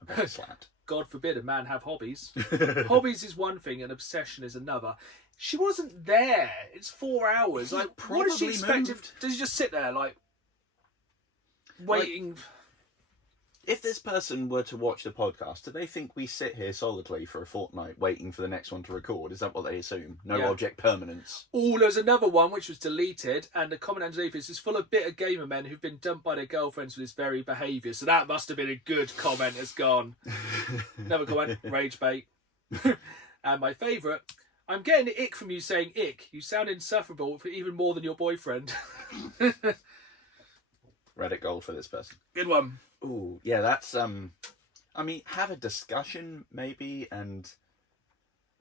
I bet it's flat. God forbid a man have hobbies. Hobbies is one thing and obsession is another. She wasn't there. It's 4 hours. Like, what does she expect? Does he just sit there, like, waiting? If this person were to watch the podcast, do they think we sit here solidly for a fortnight waiting for the next one to record? Is that what they assume? No object permanence. Oh, there's another one which was deleted, and the comment underneath is full of bitter gamer men who've been dumped by their girlfriends for this very behaviour. So that must have been a good comment has gone. Another comment, rage bait. And my favourite, I'm getting the ick from you saying ick. You sound insufferable for even more than your boyfriend. Reddit gold for this person. Good one. Ooh, yeah, that's I mean, have a discussion maybe, and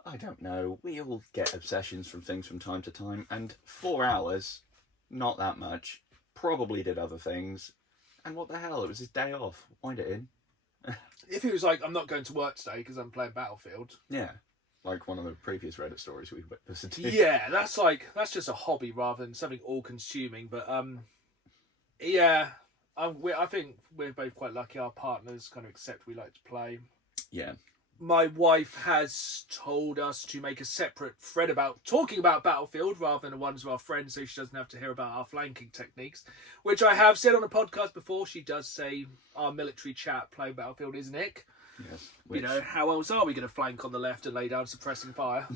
I don't know. We all get obsessions from things from time to time, and 4 hours, not that much. Probably did other things, and what the hell? It was his day off. Wind it in. If he was like, I'm not going to work today because I'm playing Battlefield. Yeah, like one of the previous Reddit stories we listened to. Yeah, that's just a hobby rather than something all-consuming. But yeah. I think we're both quite lucky. Our partners kind of accept we like to play. Yeah. My wife has told us to make a separate thread about talking about Battlefield rather than the ones of our friends, so she doesn't have to hear about our flanking techniques, which I have said on a podcast before. She does say our military chat playing Battlefield is an ick. Yes. You know, how else are we going to flank on the left and lay down suppressing fire?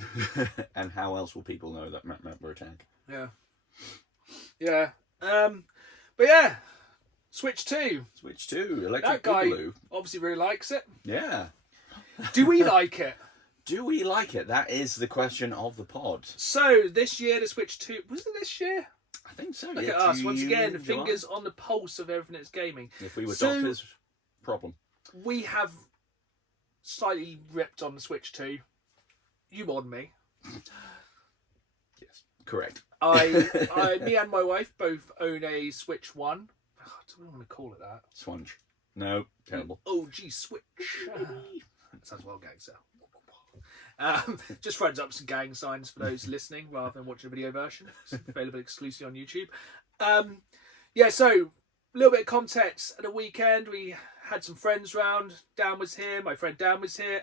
And how else will people know that we're attacked? Yeah. Yeah. But yeah. Switch 2. Switch 2. Electric That guy Boogaloo. obviously really likes it. Yeah. Do we like it? Do we like it? That is the question of the pod. So, this year, the Switch 2... Was it this year? I think so. Look yeah, at us, once again, July. fingers on the pulse of everything that's gaming. If we were So, doctors, problem. We have slightly ripped on the Switch 2. You more than me. Yes, correct. Me and my wife both own a Switch 1. I don't want to call it that. Swange. No, terrible. OG Switch. That sounds well gangster. Just throws up some gang signs for those listening rather than watching a video version. It's available exclusively on YouTube. Yeah, so a little bit of context. At the weekend, we had some friends round. Dan was here. My friend Dan was here.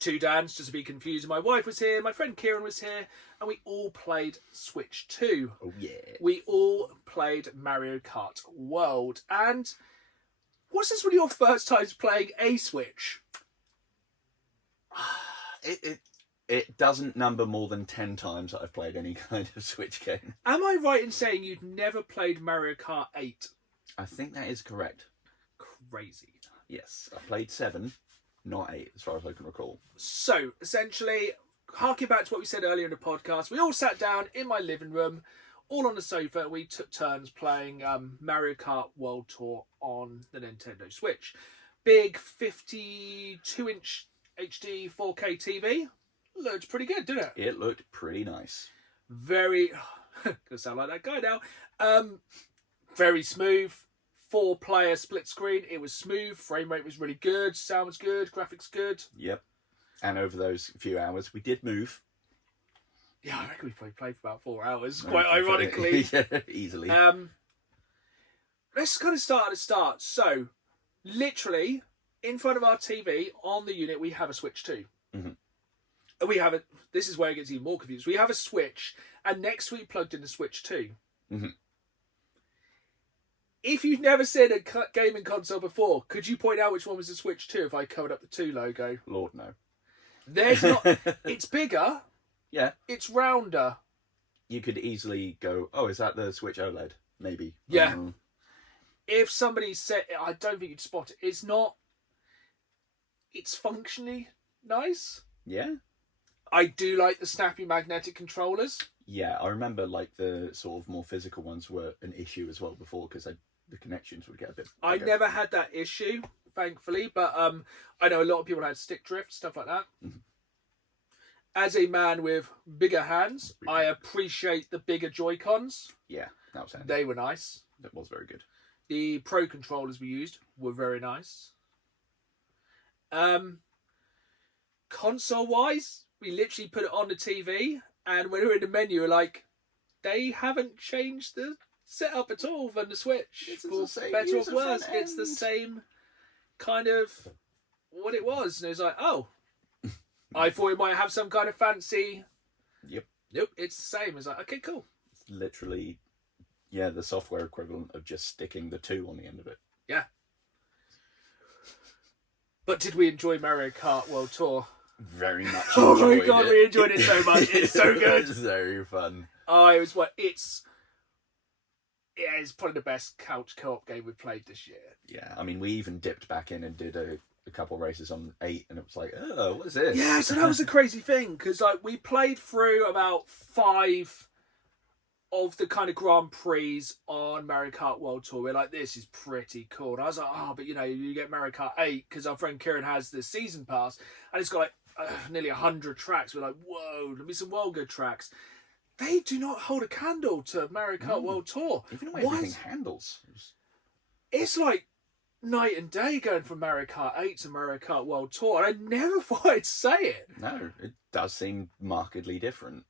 Two Dans, just to be confused. My wife was here. My friend Kieran was here. And we all played Switch 2. Oh, yeah. We all played Mario Kart World. And was this one of your first times playing a Switch? It doesn't number more than 10 times that I've played any kind of Switch game. Am I right in saying you'd never played Mario Kart 8? I think that is correct. Crazy. Yes, I played 7, not 8, as far as I can recall. So, essentially, harking back to what we said earlier in the podcast, we all sat down in my living room, all on the sofa, and we took turns playing Mario Kart World Tour on the Nintendo Switch. Big 52-inch HD 4K TV. Looked pretty good, didn't it? It looked pretty nice. Very... Gonna sound like that guy now. Very smooth. 4-player split screen. It was smooth. Frame rate was really good. Sound was good. Graphics good. Yep. And over those few hours, we did move. Yeah, I reckon we probably played for about 4 hours, quite ironically. Yeah, easily. Let's kind of start at the start. So, literally, in front of our TV, on the unit, we have a Switch 2. Mm-hmm. We have this is where it gets even more confused. We have a Switch, and next to it, plugged in the Switch 2. Mm-hmm. If you've never seen a gaming console before, could you point out which one was the Switch 2 if I covered up the 2 logo? Lord, no. There's not... It's bigger. Yeah. It's rounder. You could easily go, oh, is that the Switch OLED? Maybe. Yeah. If somebody said... I don't think you'd spot it. It's not... It's functionally nice. Yeah. I do like the snappy magnetic controllers. Yeah, I remember like the sort of more physical ones were an issue as well before because the connections would get a bit... I never had that issue, thankfully, but I know a lot of people had stick drift, stuff like that. Mm-hmm. As a man with bigger hands, I appreciate the bigger Joy-Cons. Yeah, that was handy. They were nice. That was very good. The Pro controllers we used were very nice. Console-wise, we literally put it on the TV, and when we were in the menu, we're like, they haven't changed the setup at all than the Switch. For better or worse, it's the same kind of what it was. And it was like, oh, I thought it might have some kind of fancy. Yep. Nope, it's the same. It's like, okay, cool. It's literally, yeah, the software equivalent of just sticking the 2 on the end of it. Yeah. But did we enjoy Mario Kart World Tour? Very much. Oh my enjoyed god, it. we enjoyed it so much. It's so good. It's very fun. Oh, it's probably the best couch co-op game we've played this year. Yeah, I mean, we even dipped back in and did a couple races on 8, and it was like, oh, what is this? Yeah, so that was a crazy thing, because like we played through about 5 of the kind of Grand Prix on Mario Kart World Tour. We're like, this is pretty cool. And I was like, oh, but you get Mario Kart 8, because our friend Kieran has the season pass, and it's got like nearly 100 tracks. We're like, whoa, there'll be some well good tracks. They do not hold a candle to Mario Kart World Tour. Even the way everything handles. It's like night and day going from Mario Kart 8 to Mario Kart World Tour. And I never thought I'd say it. No, it does seem markedly different.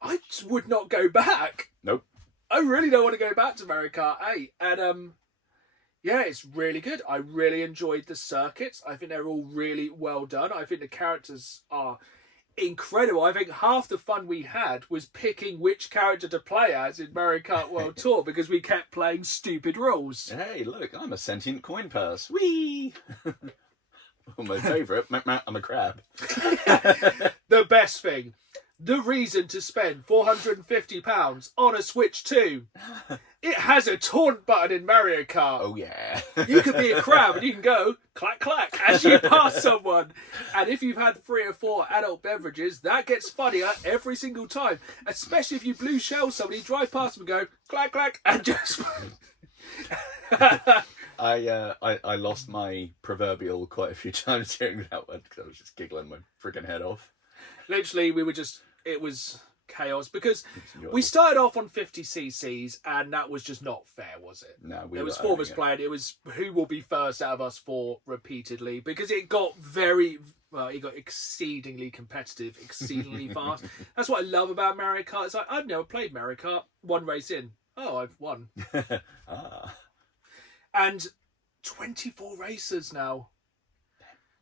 I just would not go back. Nope. I really don't want to go back to Mario Kart 8. And yeah, it's really good. I really enjoyed the circuits. I think they're all really well done. I think the characters are incredible. I think half the fun we had was picking which character to play as in Mario Kart World Tour, because we kept playing stupid rules. Hey, look, I'm a sentient coin purse. Whee! Oh, my favourite, I'm a crab. The best thing, the reason to spend £450 on a Switch 2. It has a taunt button in Mario Kart. Oh, yeah. You could be a crab and you can go clack clack as you pass someone. And if you've had 3 or 4 adult beverages, that gets funnier every single time. Especially if you blue shell somebody, drive past them and go clack clack and just... I lost my proverbial quite a few times during that one because I was just giggling my freaking head off. Literally, it was chaos, because we started off on 50cc's and that was just not fair, was it? No, there was 4 of us playing. It was who will be first out of us 4 repeatedly, because it got exceedingly competitive, exceedingly fast. That's what I love about Mario Kart. It's like, I've never played Mario Kart. 1 race in, oh, I've won. And 24 racers now.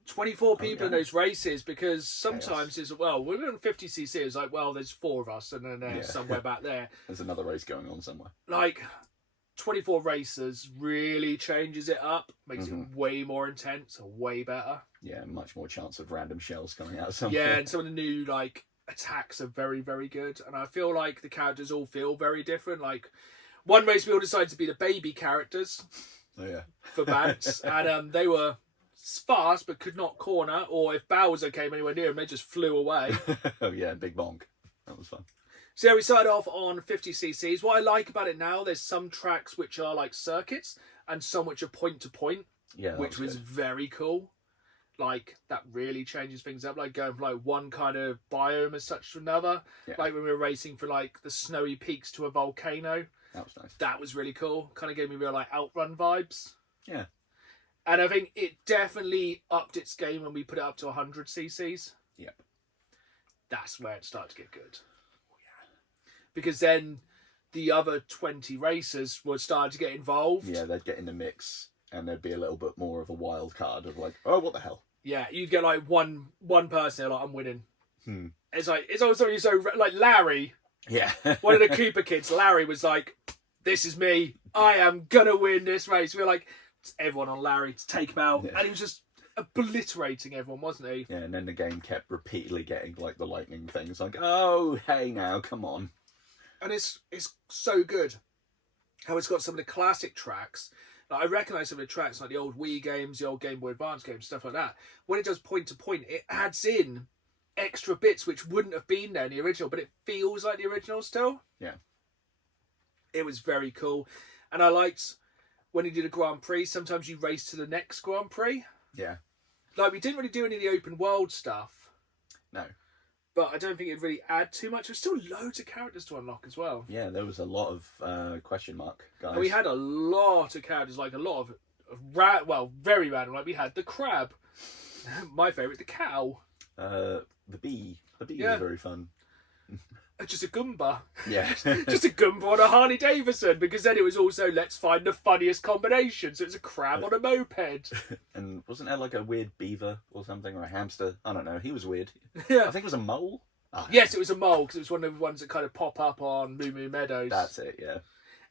24 people in those races, because sometimes it's, well, we're on 50cc, it's like, well, there's 4 of us and then there's somewhere back there. There's another race going on somewhere. Like, 24 racers really changes it up, makes it way more intense, way better. Yeah, much more chance of random shells coming out somewhere. Yeah, and some of the new, like, attacks are very, very good. And I feel like the characters all feel very different. Like, one race we all decided to be the baby characters. Oh, yeah. For Bants, and they were fast but could not corner, or if Bowser came anywhere near them, they just flew away. Oh yeah, big bonk. That was fun. So yeah, we started off on 50cc's. What I like about it now, there's some tracks which are like circuits and some which are point to point, which was very cool. Like, that really changes things up, like going from like one kind of biome as such to another. Like when we were racing for like the snowy peaks to a volcano. That was nice. That was really cool. Kind of gave me real like Outrun vibes. Yeah. And I think it definitely upped its game when we put it up to 100cc's. Yep. That's where it started to get good. Oh, yeah. Because then the other 20 racers were starting to get involved. Yeah, they'd get in the mix and there'd be a little bit more of a wild card of like, oh, what the hell? Yeah, you'd get like one person like, I'm winning. It's like, it's always something so, like Larry. Yeah. One of the Cooper kids, Larry, was like, this is me. I am going to win this race. We were like, everyone on Larry to take him out, and he was just obliterating everyone, wasn't he? Yeah, and then the game kept repeatedly getting like the lightning things, like, oh, hey now, come on. And it's so good how it's got some of the classic tracks. Like, I recognise some of the tracks, like the old Wii games, the old Game Boy Advance games, stuff like that. When it does point to point, it adds in extra bits which wouldn't have been there in the original, but it feels like the original still. Yeah. It was very cool. And I liked when you did a Grand Prix, sometimes you race to the next Grand Prix. Yeah. Like, we didn't really do any of the open world stuff. No. But I don't think it'd really add too much. There's still loads of characters to unlock as well. Yeah, there was a lot of question mark guys. And we had a lot of characters, like a lot of very random. Like, we had the crab. My favourite, the cow. The bee. The bee was very fun. Just a Goomba. Yeah. Just a Goomba on a Harley Davidson, because then it was also, let's find the funniest combination. So it's a crab on a moped. And wasn't there like a weird beaver or something, or a hamster? I don't know. He was weird. Yeah. I think it was a mole. Oh, yes, it was a mole, because it was one of the ones that kind of pop up on Moo Moo Meadows. That's it, yeah.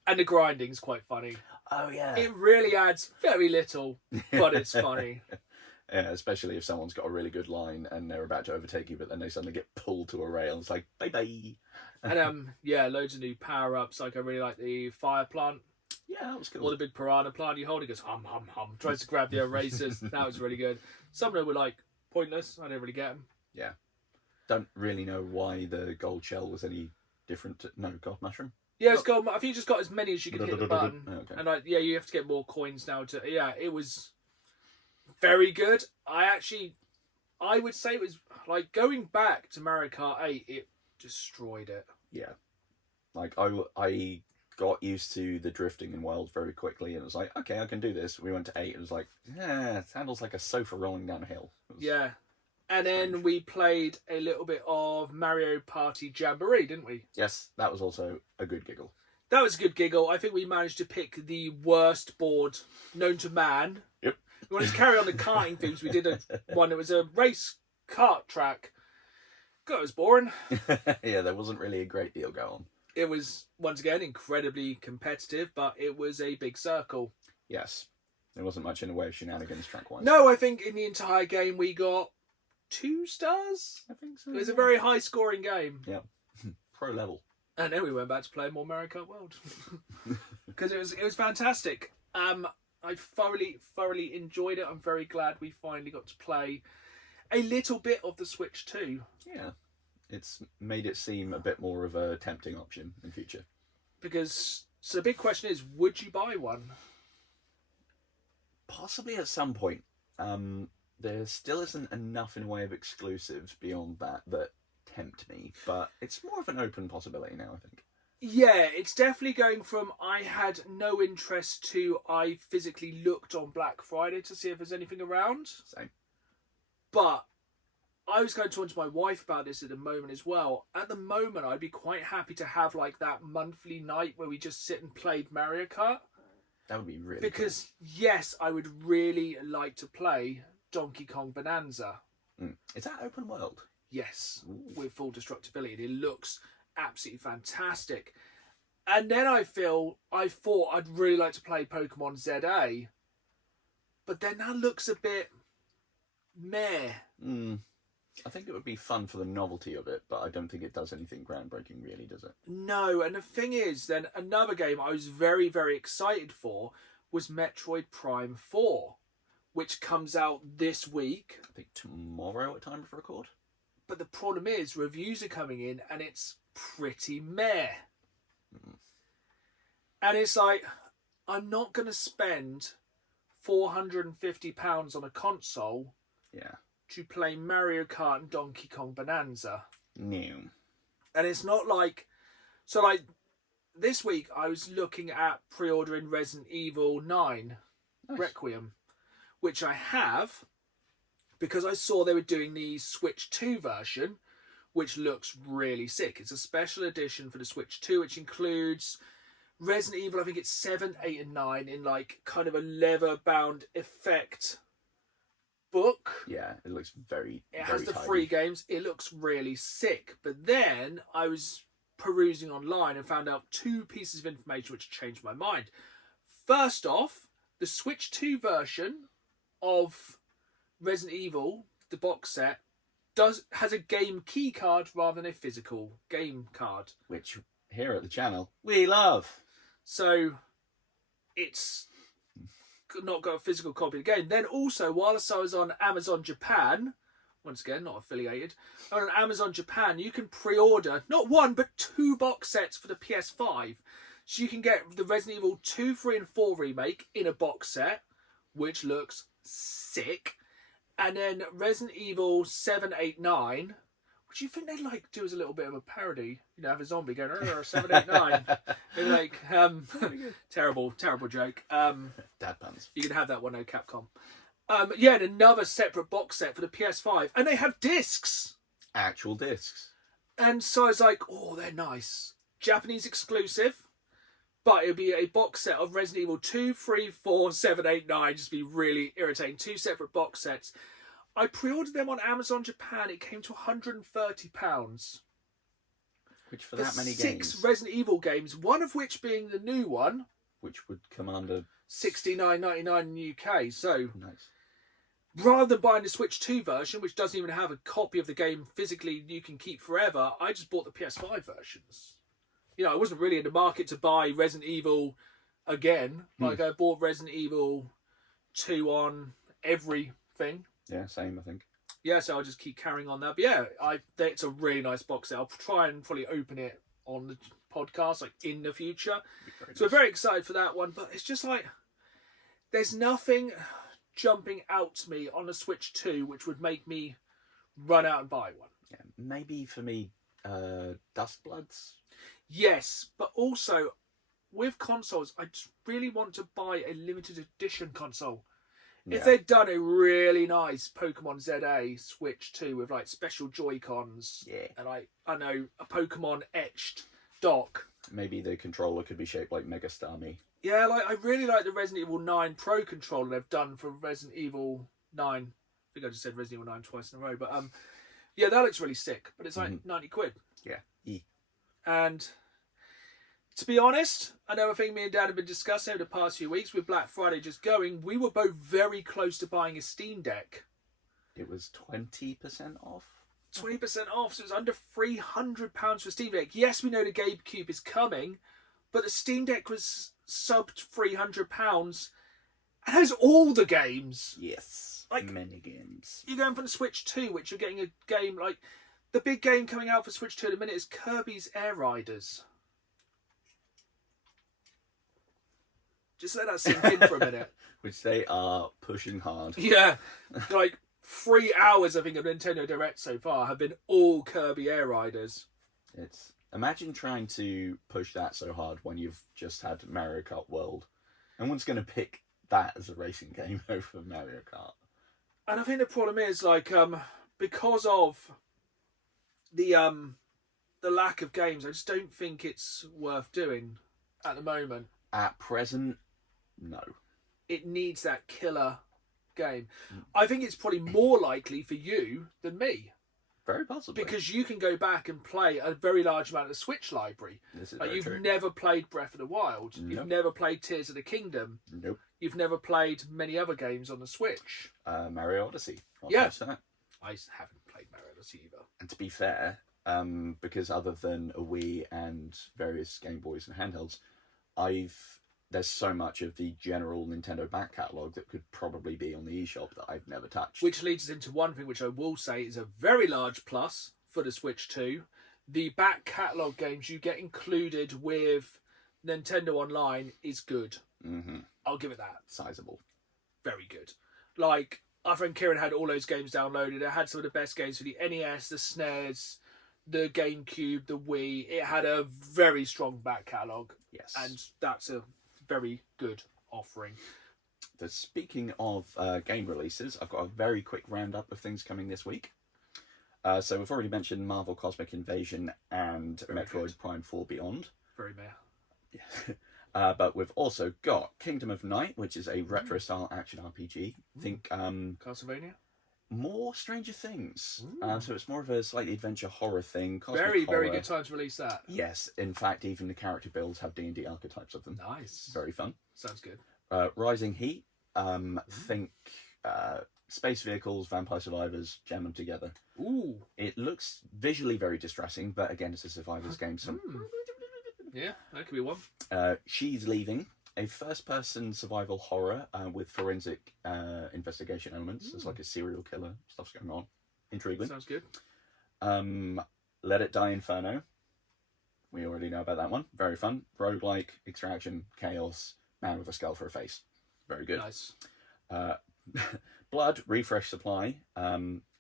And the grinding's quite funny. Oh, yeah. It really adds very little, but it's funny. Yeah, especially if someone's got a really good line and they're about to overtake you, but then they suddenly get pulled to a rail. It's like, bye-bye. And loads of new power-ups. Like I really like the fire plant. Yeah, that was cool. Or the big piranha plant you hold, it goes hum, hum, hum. Tries to grab the erasers. That was really good. Some of them were like pointless. I didn't really get them. Yeah. Don't really know why the gold shell was any different. No, gold mushroom? Yeah, it's gold. I think you just got as many as you could hit the button. Okay. And you have to get more coins now to... Yeah, it was very good. I would say it was like going back to Mario Kart 8, it destroyed it. Yeah. Like, I got used to the drifting in World very quickly, and it was like, okay, I can do this. We went to 8, it was like, it handles like a sofa rolling down a hill. Yeah. And then we played a little bit of Mario Party Jamboree, didn't we? Yes, that was also a good giggle. That was a good giggle. I think we managed to pick the worst board known to man. Yep. We wanted to carry on the karting themes. We did one that was a race kart track. God, it was boring. Yeah, there wasn't really a great deal going on. It was, once again, incredibly competitive, but it was a big circle. Yes. There wasn't much in the way of shenanigans track-wise. No, I think in the entire game we got 2 stars. I think so. It was a very high-scoring game. Yeah. Pro level. And then we went back to play more Mario Kart World. Because it was fantastic. I thoroughly enjoyed it. I'm very glad we finally got to play a little bit of the Switch 2. Yeah. It's made it seem a bit more of a tempting option in future. Because, so the big question is, would you buy one? Possibly at some point. There still isn't enough in the way of exclusives beyond that tempt me, but it's more of an open possibility now, I think. Yeah, it's definitely going from I had no interest to I physically looked on Black Friday to see if there's anything around. Same. But I was going to talk to my wife about this at the moment as well. At the moment, I'd be quite happy to have like that monthly night where we just sit and played Mario Kart. That would be really Because, yes, I would really like to play Donkey Kong Bonanza. cool. Is that open world? Yes, with full destructibility. It looks absolutely fantastic. And then I thought I'd really like to play Pokemon ZA. But then that looks a bit meh. I think it would be fun for the novelty of it, but I don't think it does anything groundbreaking, really, does it? No, and the thing is, then another game I was very, very excited for was Metroid Prime 4, which comes out this week. I think tomorrow at time of record. But the problem is, reviews are coming in and it's pretty meh. And it's like, I'm not going to spend £450 on a console to play Mario Kart and Donkey Kong Bonanza. No. And it's not like... So, like, this week I was looking at pre-ordering Resident Evil 9 Requiem, which I have... because I saw they were doing the Switch 2 version, which looks really sick. It's a special edition for the Switch 2, which includes Resident Evil, I think it's 7, 8 and 9 in like kind of a leather-bound effect book. Yeah, it looks very It has the tidy. 3 games. It looks really sick. But then I was perusing online and found out 2 pieces of information which changed my mind. First off, the Switch 2 version of Resident Evil, the box set, has a game key card rather than a physical game card. Which, here at the channel, we love. So, it's not got a physical copy of the game. Then also, whilst I was on Amazon Japan, once again, not affiliated, on Amazon Japan, you can pre-order not 1, but 2 box sets for the PS5. So you can get the Resident Evil 2, 3 and 4 remake in a box set, which looks sick. And then Resident Evil 7, 8, 9, which you think they'd like do as a little bit of a parody. You know, have a zombie going, 7, 8, 9. They're like, terrible joke. Dad puns. You can have that one, no Capcom. Yeah, and another separate box set for the PS5. And they have discs. Actual discs. And so I was like, oh, they're nice. Japanese exclusive. But it would be a box set of Resident Evil 2, 3, 4, 7, 8, 9. Just be really irritating. 2 separate box sets. I pre-ordered them on Amazon Japan. It came to £130. Which for that many 6 games. Resident Evil games, one of which being the new one. Which would command a... $69.99 in the UK. So, Nice. rather than buying the Switch 2 version, which doesn't even have a copy of the game physically you can keep forever, I just bought the PS5 versions. You know, I wasn't really in the market to buy Resident Evil again. Like, I bought Resident Evil 2 on everything. Yeah, same, I think. Yeah, so I'll just keep carrying on that. But yeah, it's a really nice box set. I'll try and probably open it on the podcast, like, in the future. So we're very excited for that one. But it's just like, there's nothing jumping out to me on the Switch 2 which would make me run out and buy one. Yeah, maybe for me, Dust Bloods. Yes, but also with consoles, I just really want to buy a limited edition console. If they'd done a really nice Pokemon ZA Switch 2 with like special Joy-Cons, and I know a Pokemon etched dock. Maybe the controller could be shaped like Mega Starmie. Yeah, like I really like the Resident Evil 9 Pro controller they've done for Resident Evil 9. I think I just said Resident Evil 9 twice in a row, but yeah, that looks really sick. But it's like 90 quid. Yeah. And to be honest, another thing me and Dad have been discussing over the past few weeks with Black Friday just going, we were both very close to buying a Steam Deck. It was 20% off? 20% off, so it's under £300 for Steam Deck. Yes, we know the GameCube is coming, but the Steam Deck was sub £300 and has all the games. Yes, like many games. You're going for the Switch 2, which you're getting a game like... The big game coming out for Switch 2 in a minute is Kirby's Air Riders. Just let that sink in for a minute. Which they are pushing hard. Yeah. Like 3 hours, I think, of Nintendo Direct so far have been all Kirby Air Riders. Imagine trying to push that so hard when you've just had Mario Kart World. No one's going to pick that as a racing game over Mario Kart. And I think the problem is, like, because of the lack of games, I just don't think it's worth doing at the moment. At present, no. It needs that killer game. I think it's probably more likely for you than me. Very possibly. Because you can go back and play a very large amount of the Switch library. This is like, you've true. never played Breath of the Wild. Nope. You've never played Tears of the Kingdom. Nope. You've never played many other games on the Switch. Mario Odyssey. Yeah. That. I haven't played Mario Odyssey either. And to be fair, because other than a Wii and various Game Boys and handhelds, there's so much of the general Nintendo back catalogue that could probably be on the eShop that I've never touched. Which leads us into one thing which I will say is a very large plus for the Switch 2. The back catalogue games you get included with Nintendo Online is good. Mm-hmm. I'll give it that. Sizable. Very good. Like, our friend Kieran had all those games downloaded. It had some of the best games for the NES, the SNES, the GameCube, the Wii. It had a very strong back catalogue. Yes. And that's a very good offering. Speaking of game releases, I've got a very quick roundup of things coming this week. So we've already mentioned Marvel Cosmic Invasion and Very Metroid good. Prime 4 Beyond. Very meh. Yeah. But we've also got Kingdom of Night, which is a retro-style action RPG. Think Castlevania? more Stranger Things. So it's more of a slightly adventure horror thing. Very horror. good time to release that. Yes, in fact, even the character builds have D&D archetypes of them. Nice. Very fun. Sounds good. Rising Heat. Think space vehicles, vampire survivors, jam them together. Ooh. It looks visually very distressing, but again, it's a survivors game, so... Yeah, that could be one. She's Leaving, a first-person survival horror with forensic investigation elements. There's like a serial killer, stuff's going on. Intriguing. Sounds good. Let It Die Inferno. We already know about that one. Very fun. Roguelike, extraction, chaos, man with a skull for a face. Very good. Nice. Blood, Refresh Supply.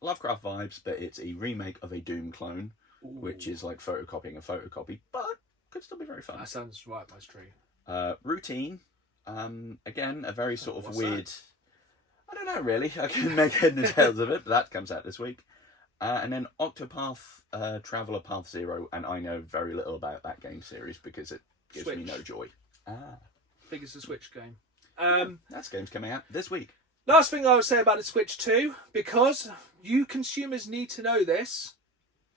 Lovecraft vibes, but it's a remake of a Doom clone, which is like photocopying a photocopy, but could still be very fun. That sounds right up my street. Routine. Again, a very sort of What's weird... that? I don't know, really. I can make head and tails of it, but that comes out this week. And then Octopath Traveler Path Zero, and I know very little about that game series because it gives me no joy. I think it's a Switch game. That game's coming out this week. Last thing I would say about the Switch 2, because you consumers need to know this.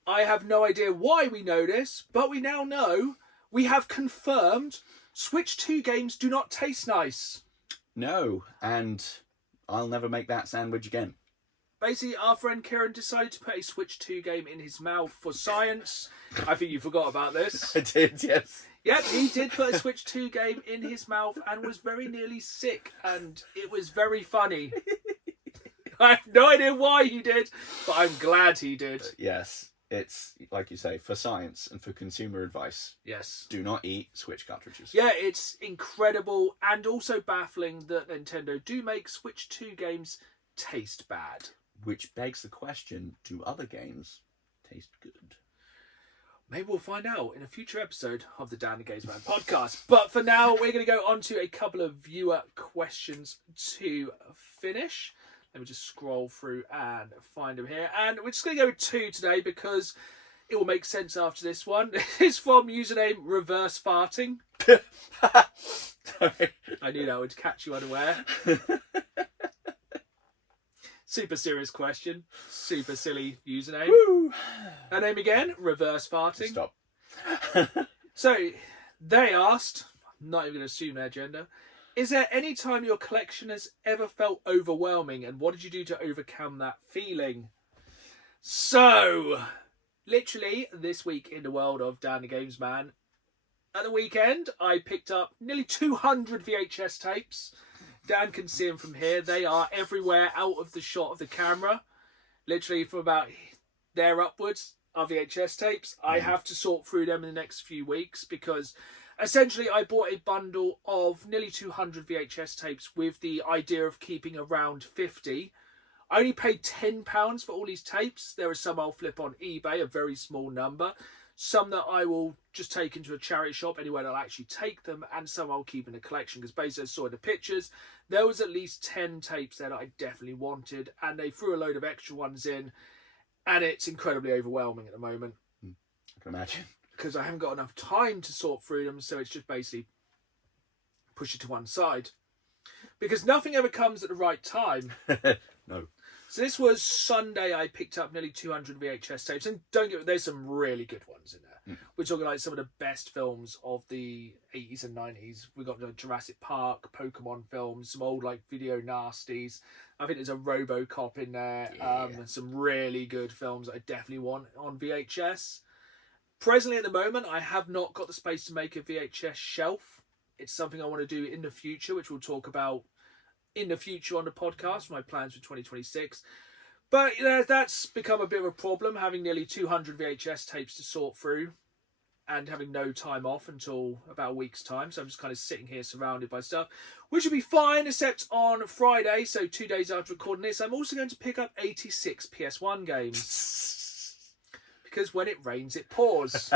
I have no idea why we know this, but we now know, we have confirmed Switch 2 games do not taste nice. No, and I'll never make that sandwich again. Basically, our friend Kieran decided to put a Switch 2 game in his mouth for science. I think you forgot about this. I did, yes. Yep, he did put a Switch 2 game in his mouth and was very nearly sick, and it was very funny. I have no idea why he did, but I'm glad he did. Yes, it's, like you say, for science and for consumer advice. Yes. Do not eat Switch cartridges. Yeah, it's incredible and also baffling that Nintendo do make Switch 2 games taste bad. Which begs the question, do other games taste good? Maybe we'll find out in a future episode of the Down Games Man podcast. But for now, we're going to go on to a couple of viewer questions to finish. Let me just scroll through and find them here. And we're just going to go with 2 today because it will make sense after this one. It's from username Reverse Farting. I knew that would catch you unaware. Super serious question. Super silly username. Woo! Her name again, Reverse Farting. Stop. So, they asked, I'm not even going to assume their gender, is there any time your collection has ever felt overwhelming, and what did you do to overcome that feeling? So, literally, this week in the world of Dan the Games Man, at the weekend, I picked up nearly 200 VHS tapes. Dan can see them from here. They are everywhere out of the shot of the camera. Literally from about there upwards are VHS tapes. I have to sort through them in the next few weeks because essentially I bought a bundle of nearly 200 VHS tapes with the idea of keeping around 50. I only paid £10 for all these tapes. There are some I'll flip on eBay, a very small number. Some that I will just take into a charity shop, anywhere that'll actually take them, and some I'll keep in a collection, because basically I saw in the pictures, there was at least 10 tapes there that I definitely wanted, and they threw a load of extra ones in, and it's incredibly overwhelming at the moment. I can imagine. Because I haven't got enough time to sort through them, so it's just basically push it to one side. Because nothing ever comes at the right time. No. So this was Sunday. I picked up nearly 200 VHS tapes, and don't get me, there's some really good ones in there. We're talking like some of the best films of the 80s and 90s. We got the Jurassic Park, Pokemon films, some old like video nasties. I think there's a RoboCop in there. Some really good films that I definitely want on VHS. Presently, at the moment, I have not got the space to make a VHS shelf. It's something I want to do in the future, which we'll talk about in the future on the podcast, my plans for 2026. But you know, that's become a bit of a problem, having nearly 200 VHS tapes to sort through and having no time off until about a week's time. So I'm just kind of sitting here surrounded by stuff, which will be fine, except on Friday, so 2 days after recording this, I'm also going to pick up 86 PS1 games. Because when it rains, it pours.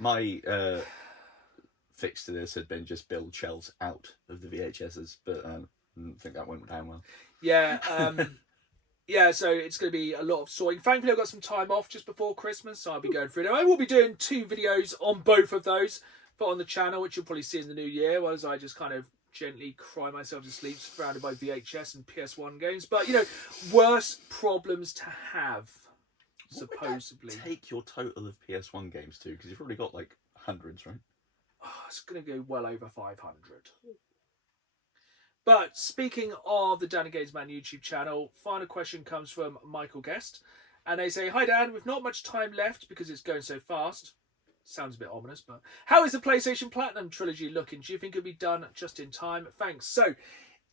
My fix to this had been just build shelves out of the VHSs, but I didn't think that went down well. Yeah, yeah, so it's going to be a lot of sorting. Thankfully, I've got some time off just before Christmas, so I'll be going through them. I will be doing 2 videos on both of those, but on the channel, which you'll probably see in the new year, as I just kind of gently cry myself to sleep surrounded by VHS and PS1 games. But, you know, worse problems to have, supposedly. What would that take your total of PS1 games to? Because you've already got, like, hundreds, right? Oh, it's going to go well over 500. But speaking of the Dan Games Man YouTube channel, final question comes from Michael Guest. And they say, "Hi Dan, with not much time left because it's going so fast." Sounds a bit ominous, but how is the PlayStation Platinum trilogy looking? Do you think it'll be done just in time? Thanks. So,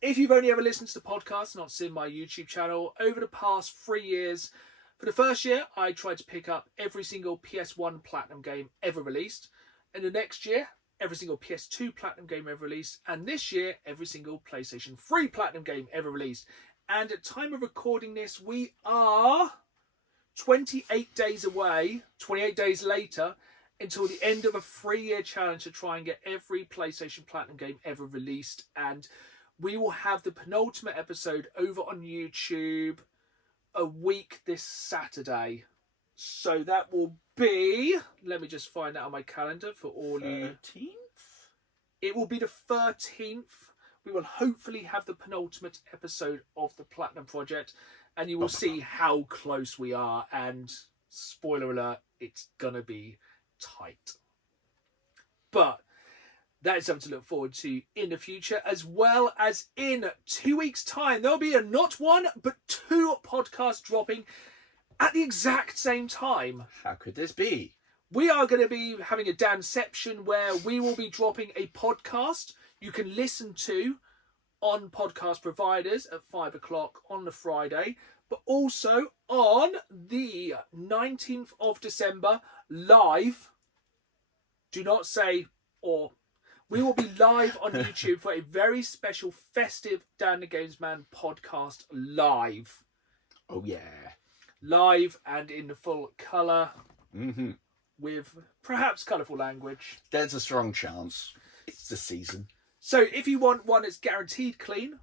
if you've only ever listened to the podcast and not seen my YouTube channel, over the past 3 years, for the first year, I tried to pick up every single PS1 Platinum game ever released. In the next year, every single PS2 Platinum game ever released. And this year, every single PlayStation 3 Platinum game ever released. And at time of recording this, we are 28 days away, 28 days later, until the end of a 3-year challenge to try and get every PlayStation Platinum game ever released. And we will have the penultimate episode over on YouTube a week this Saturday. So that will be, let me just find out on my calendar for all you. 13th? It will be the 13th. We will hopefully have the penultimate episode of the Platinum Project, and you will see how close we are. And spoiler alert, it's gonna be tight. But that is something to look forward to in the future, as well as in 2 weeks' time. There'll be not one, but 2 podcasts dropping at the exact same time. How could this be? We are going to be having a Danception where we will be dropping a podcast you can listen to on podcast providers at 5 o'clock on the Friday, but also on the 19th of December, live. Do not say or. We will be live on YouTube for a very special festive Dan the Games Man podcast live. Oh, yeah. Live and in the full colour. Mm-hmm. With perhaps colourful language. There's a strong chance. It's the season. So if you want one that's guaranteed clean,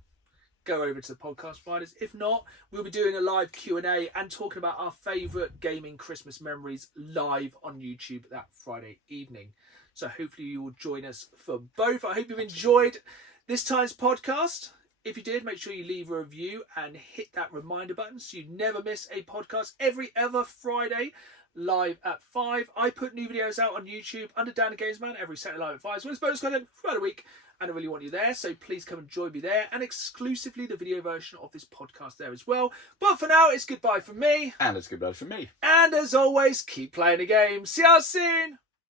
go over to the podcast providers. If not, we'll be doing a live Q&A and talking about our favourite gaming Christmas memories live on YouTube that Friday evening. So hopefully you will join us for both. I hope you've enjoyed this time's podcast. If you did, make sure you leave a review and hit that reminder button so you never miss a podcast every Friday live at 5. I put new videos out on YouTube under Dan the Games Man every Saturday live at 5. So it's bonus content throughout the week, and I really want you there. So please come and join me there, and exclusively the video version of this podcast there as well. But for now, it's goodbye from me. And it's goodbye from me. And as always, keep playing the game. See you soon.